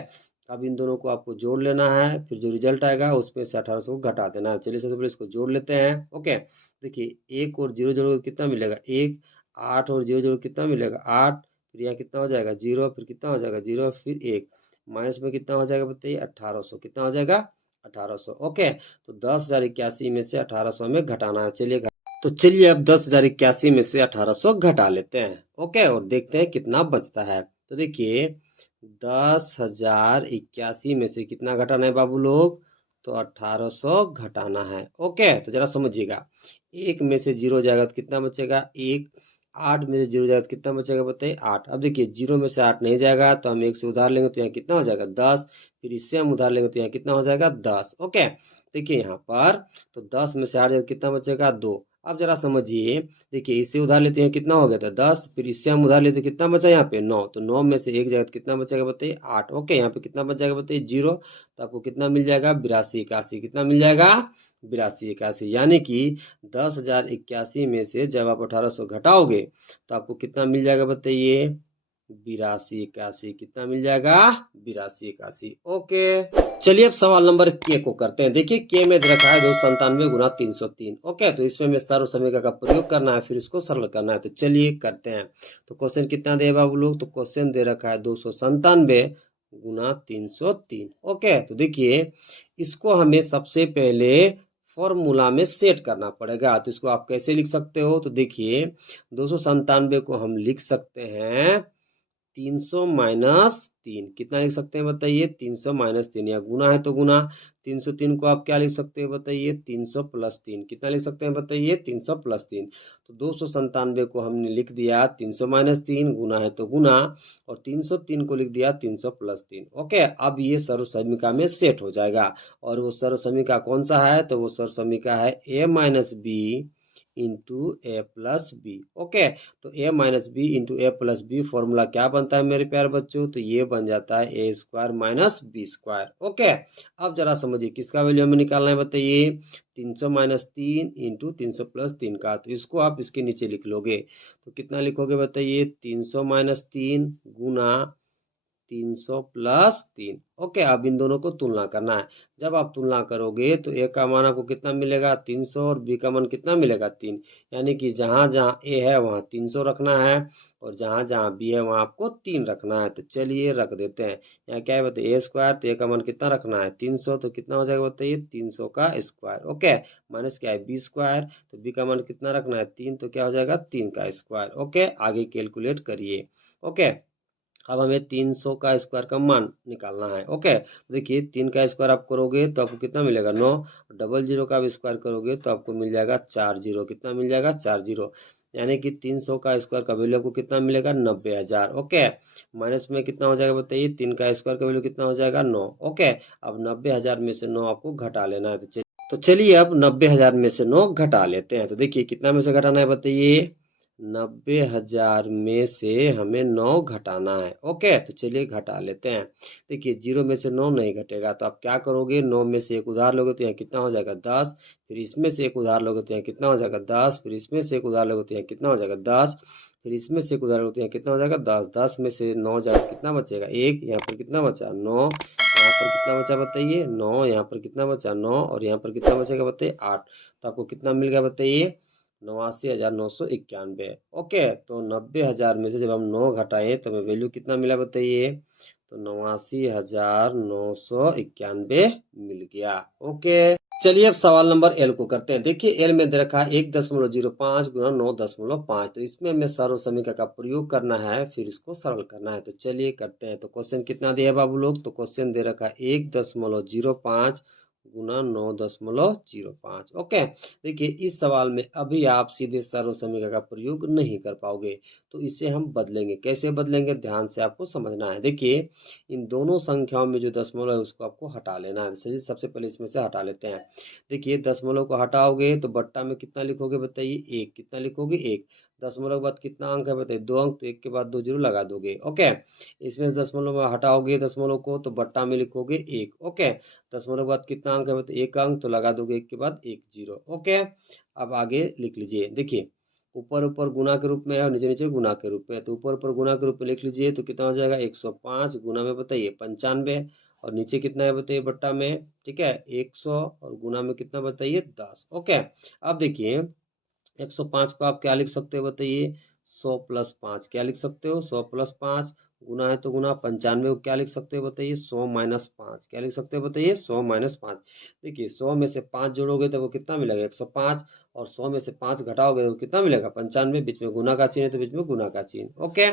अब इन दोनों को आपको जोड़ लेना है, फिर जो रिजल्ट आएगा उसमें से 1800 को घटा देना है। चलिए सबसे पहले इसको जोड़ लेते हैं। ओके, देखिए 1 और 0 जोड़ोगे कितना मिलेगा 1, 8 और 0 जोड़ोगे कितना मिलेगा 8, फिर यहाँ कितना हो जाएगा 0, फिर कितना हो जाएगा 0, फिर 1, माइनस में कितना हो जाएगा बताइए 1800। कितना हो जाएगा 1800। ओके, तो 10,081 में से 1800 में घटाना है। चलिए तो चलिए अब 10,081 में से 1800 घटा लेते हैं। ओके, और देखते हैं कितना बचता है। तो देखिए 10,081 में से कितना घटाना है बाबू लोग, तो 1800 घटाना है। ओके, तो जरा समझिएगा 1 में से 0 जाएगा तो कितना बचेगा 1, 8 में से 0 जाएगा तो कितना बचेगा बताइए 8। अब देखिए 0 में से 8 नहीं जाएगा तो हम 1 से उधार लेंगे तो यहाँ कितना हो जाएगा 10, फिर इससे हम उधार लेंगे तो यहाँ कितना हो जाएगा 10। ओके, देखिए यहाँ पर तो 10 में से 8 जाएगा कितना बचेगा 2। अब जरा समझिए, देखिए इससे उधार लेते हैं कितना हो गया था 10, फिर इससे हम उधार लेते हैं कितना बचा यहाँ पे 9, तो 9 में से 1 जाएगा तो कितना बचेगा बताइए 8। ओके, यहाँ पे कितना बच जाएगा बताइए 0, तो आपको कितना मिल जाएगा 8281। कितना मिल जाएगा 8281। यानी कि 10,081 में से जब आप 1800 घटाओगे तो आपको कितना मिल जाएगा बताइए 8281। कितना मिल जाएगा 8281। ओके, चलिए अब सवाल नंबर के को करते हैं। देखिए के में दे रखा है 297 गुना 303। ओके, तो इसमें हमें सर्व समीकरण का प्रयोग करना है, फिर इसको सरल करना है। तो चलिए करते हैं। तो क्वेश्चन कितना दे बाबू लोग, तो क्वेश्चन दे रखा है 297 गुना 303। ओके, तो देखिए इसको हमें सबसे पहले फॉर्मूला में सेट करना पड़ेगा। तो इसको आप कैसे लिख सकते हो, तो देखिए 297 को हम लिख सकते हैं 300 माइनस 3। कितना लिख सकते हैं बताइए 300 माइनस 3, या गुना है तो गुना। 303 को आप क्या लिख सकते हैं बताइए 300 प्लस 3। कितना लिख सकते हैं बताइए 300 प्लस 3। तो 297 को हमने लिख दिया 300 माइनस 3, गुना है तो गुना, और 303 को लिख दिया 300 प्लस 3। ओके, अब ये सर्व समीकरण में सेट हो जाएगा। और वो सर्व समीकरण कौन सा है, तो वो सर्व समीकरण है a minus B into A plus B. Okay, तो a minus B into A plus B formula क्या बनता है मेरे प्यारे बच्चों, तो ये बन जाता है A square minus B square. Okay, अब जरा समझिए किसका वैल्यू हमें निकालना है बताइए 300 माइनस 3 इंटू 300 प्लस 3 का। तो इसको आप इसके नीचे लिख लोगे तो कितना लिखोगे बताइए 300 माइनस 3 गुना 300 प्लस 3। ओके, अब इन दोनों को तुलना करना है। जब आप तुलना करोगे तो ए का मान आपको कितना मिलेगा 300 और बी का मान कितना मिलेगा 3। यानी कि जहां जहां ए है वहां 300 रखना है और जहां जहां बी है वहां आपको 3 रखना है। तो चलिए रख देते हैं। यहाँ क्या है बताइए ए स्क्वायर, तो ए का मान कितना रखना है 300, तो कितना हो जाएगा बताइए 300 का स्क्वायर। ओके, माइनस क्या है बी स्क्वायर, तो बी का मान कितना रखना है 3, तो क्या हो जाएगा 3 का स्क्वायर। ओके, आगे कैलकुलेट करिए। ओके, अब हमें 300 का स्क्वायर का मान निकालना है। ओके, देखिए 3 का स्क्वायर आप करोगे तो आपको कितना मिलेगा 9, डबल जीरो का स्क्वायर करोगे तो आपको मिल जाएगा 4 जीरो। कितना मिल जाएगा 4 जीरो। यानी कि 300 का स्क्वायर का वैल्यू आपको कितना मिलेगा 90,000। ओके, माइनस में कितना हो जाएगा बताइए 3 का स्क्वायर का वैल्यू कितना हो जाएगा 9। ओके, अब 90,000 में से 9 आपको घटा लेना है। तो चलिए अब 90,000 में से 9 घटा लेते हैं। तो देखिए कितना में से घटाना है बताइए 90,000 में से हमें 9 घटाना है। ओके, तो चलिए घटा लेते हैं। देखिए 0 में से 9 नहीं घटेगा तो आप क्या करोगे 9 में से एक उधार लोगे तो यहाँ कितना हो जाएगा 10, फिर इसमें से एक उधार लोगे तो यहाँ कितना हो जाएगा 10, फिर इसमें से एक उधार लोगे तो यहाँ कितना हो जाएगा 10, फिर इसमें से एक उधार लोगे तो यहाँ कितना हो जाएगा 10। 10 में से 9 जाए तो कितना बचेगा 1, यहाँ पर कितना बचा 9, यहाँ पर कितना बचा बताइए 9, यहाँ पर कितना बचा 9, और यहाँ पर कितना बचेगा बताइए 8। तो आपको कितना मिल गया बताइए 89,991। ओके, तो 90,000 में से जब हम 9 घटाएं तो हमें वैल्यू कितना मिला बताइए? तो 89,991 मिल गया। ओके, चलिए अब सवाल नंबर एल को करते हैं। देखिए एल में दे रखा है 1.05 गुना 9.5, तो इसमें हमें सर्व समीकरण का प्रयोग करना है, फिर इसको सरल करना है। तो चलिए करते हैं। तो क्वेश्चन कितना दिया है बाबू लोग? तो क्वेश्चन दे रखा है 1.05 गुना 9.05। ओके, देखिए इस सवाल में अभी आप सीधे सर्व समीकरण का प्रयोग नहीं कर पाओगे, तो इसे हम बदलेंगे। कैसे बदलेंगे, ध्यान से आपको समझना है। देखिए इन दोनों संख्याओं में जो दशमलव है उसको आपको हटा लेना है। चलिए सबसे पहले इसमें से हटा लेते हैं। देखिए दशमलव को हटाओगे तो बट्टा में कितना लिखोगे बताइए? 1। कितना लिखोगे? 1। दशमलव के बाद कितना अंक है बताइए? 2 अंक, तो 1 के बाद 2 जीरो लगा दोगे। ओके, इसमें से दशमलव में हटाओगे दशमलव को तो बट्टा में लिखोगे 1। ओके, दशमलव के बाद कितना अंक है बताइए? 1 अंक, तो लगा दोगे 1 के बाद 1 जीरो। ओके, अब आगे लिख लीजिए। देखिए ऊपर ऊपर गुना के रूप में है और नीचे नीचे गुना के रूप में है, तो ऊपर ऊपर गुना के रूप में लिख लीजिए। तो कितना हो जाएगा? 105 गुना में बताइए 95, और नीचे कितना है बताइए बट्टा में? ठीक है, 100, और गुना में कितना बताइए? 10। ओके, अब देखिए 105 को आप क्या लिख सकते हो बताइए? 100 प्लस 5। क्या लिख सकते हो? 100 प्लस 5। गुना है तो गुना। 95 को क्या लिख सकते हो बताइए? 100 माइनस 5। क्या लिख सकते हो बताइए? 100 माइनस 5। देखिए 100 में से 5 जोड़ोगे तो वो कितना मिलेगा? 105, और 100 में से 5 घटाओगे तो कितना मिलेगा? 95। बीच में गुना का चिन्ह है तो बीच में गुना का चिन्ह। ओके,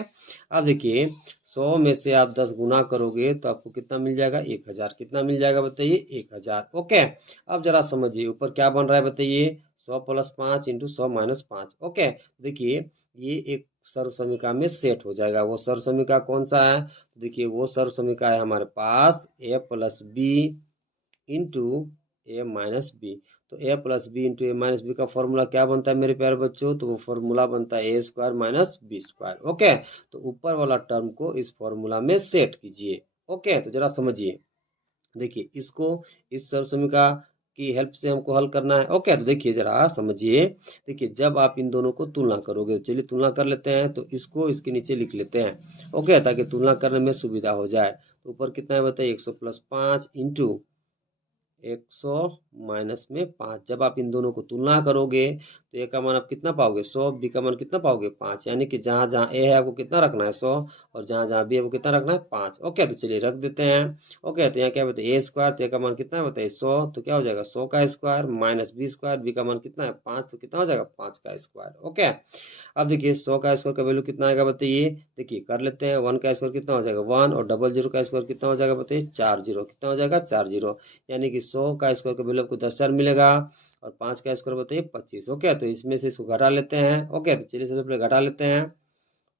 अब देखिए 100 में से आप 10 गुना करोगे तो आपको कितना मिल जाएगा? 1000। कितना मिल जाएगा बताइए? 1000। ओके, अब जरा समझिए ऊपर क्या बन रहा है बताइए? 100 प्लस 5 इंटू 100 माइनस 5। ओके, देखिए ये एक सर्व समीकरण में सेट हो जाएगा। वो सर्व समीकरण कौन सा है? देखिए वो सर्व समीकरण है हमारे पास a plus B into A minus B. तो a plus B into A minus B का फॉर्मूला क्या बनता है मेरे प्यारे बच्चों? तो वो फॉर्मूला बनता है A square minus B square. Okay, तो ऊपर वाला टर्म को इस फॉर्मूला में सेट कीजिए। ओके, तो जरा समझिए। देखिए इसको इस सर्व समीकरण की हेल्प से हमको हल करना है। ओके, तो देखिए जरा समझिए। देखिए जब आप इन दोनों को तुलना करोगे, चलिए तुलना कर लेते हैं। तो इसको इसके नीचे लिख लेते हैं। ओके, ताकि तुलना करने में सुविधा हो जाए। तो ऊपर कितना है बताइए? 100 प्लस 5 इंटू 100 माइनस में 5। जब आप इन दोनों को तुलना करोगे तो ए का मान आप कितना पाओगे? 100। बी का मान कितना पाओगे? 5। यानी कि जहां जहां ए है आपको कितना रखना है? 100, और जहां जहां बी है वो कितना रखना है? 5। ओके, तो चलिए रख देते हैं। ओके, तो यहाँ क्या बताइए? ए स्क्वायर, तो ए का मान कितना है बताइए? 100, तो क्या हो जाएगा? 100 का square minus B square. B का मान कितना है? 5, तो कितना हो जाएगा? 5 का स्क्वायर। ओके, अब देखिए 100 का स्क्वायर का वैल्यू कितना आएगा बताइए? देखिए कर लेते हैं। 1 का स्क्वायर कितना हो जाएगा? 1, और डबल जीरो का स्क्वायर कितना हो जाएगा बताइए? 4 जीरो। कितना हो जाएगा? 4 जीरो। यानी कि 100 का स्क्वायर का वैल्यू आपको 10,000 मिलेगा, और 5 का स्क्वायर बताइए 25। ओके, तो इसमें से इसको घटा लेते हैं। ओके, तो चलिए सबसे पहले घटा लेते हैं।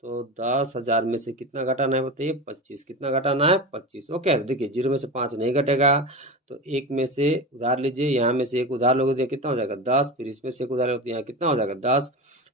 तो 10,000 में से कितना घटाना है बताइए? 25। कितना घटाना है? 25। ओके, तो देखिए 0 में से 5 नहीं घटेगा, तो एक में से उधार लीजिए। यहाँ में से एक उधार लोगे तो कितना हो जाएगा? 10। फिर इसमें से एक उधार लोगे तो यहाँ कितना हो जाएगा? 10।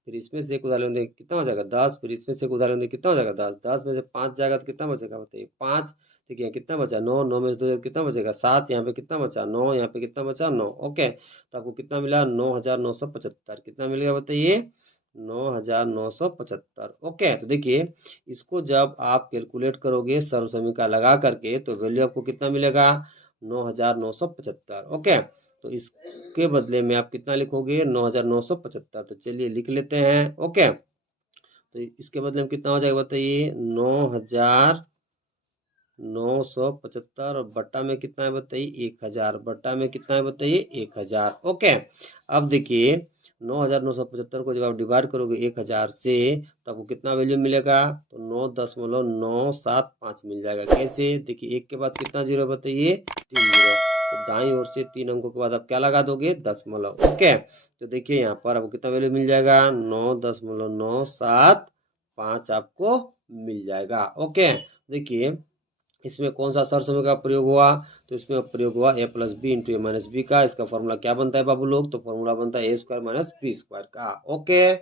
फिर इसमें से एक उधार लोगे तो कितना हो जाएगा? 10। फिर इसमें से एक उधार लोगे तो कितना हो जाएगा? 10। 10 में से 5 जाएगा तो कितना बचेगा बताइए? 5। ठीक है, कितना बचा? 9। 9 में से 2 कितना बचेगा? 7। यहाँ पे कितना बचा? 9। यहाँ पे कितना बचा? 9। ओके, तो आपको कितना मिला? 9,975। कितना मिलेगा बताइए? 9,975। ओके, तो देखिए इसको जब आप कैलकुलेट करोगे सर्व समीकरण लगा करके तो वैल्यू आपको कितना मिलेगा? 9,975। ओके, तो इसके बदले में आप कितना लिखोगे? 9,975। तो चलिए लिख लेते हैं। ओके, तो इसके बदले में कितना हो जाएगा बताइए? 9,975, और बट्टा में कितना है बताइए? 1,000। बट्टा में कितना है बताइए? 1,000। ओके, अब देखिए 9,975 को जब आप डिवाइड करोगे 1,000 से तो आपको कितना वैल्यू मिलेगा? तो 9.975 मिल जाएगा। कैसे? देखिए एक के बाद कितना जीरो बताइए? 3 जीरो। तो दाईं ओर से 3 अंकों के बाद आप क्या लगा दोगे? दशमलव। ओके, तो देखिए यहाँ पर आपको कितना वैल्यू मिल जाएगा? 9.975 आपको मिल जाएगा। ओके, देखिए इसमें कौन सा सर्व समीकरण का प्रयोग हुआ? तो इसमें प्रयोग हुआ a plus B into A minus B का। इसका फॉर्मूला क्या बनता है बाबू लोग? तो फॉर्मूला बनता है A square minus B square का। ओके।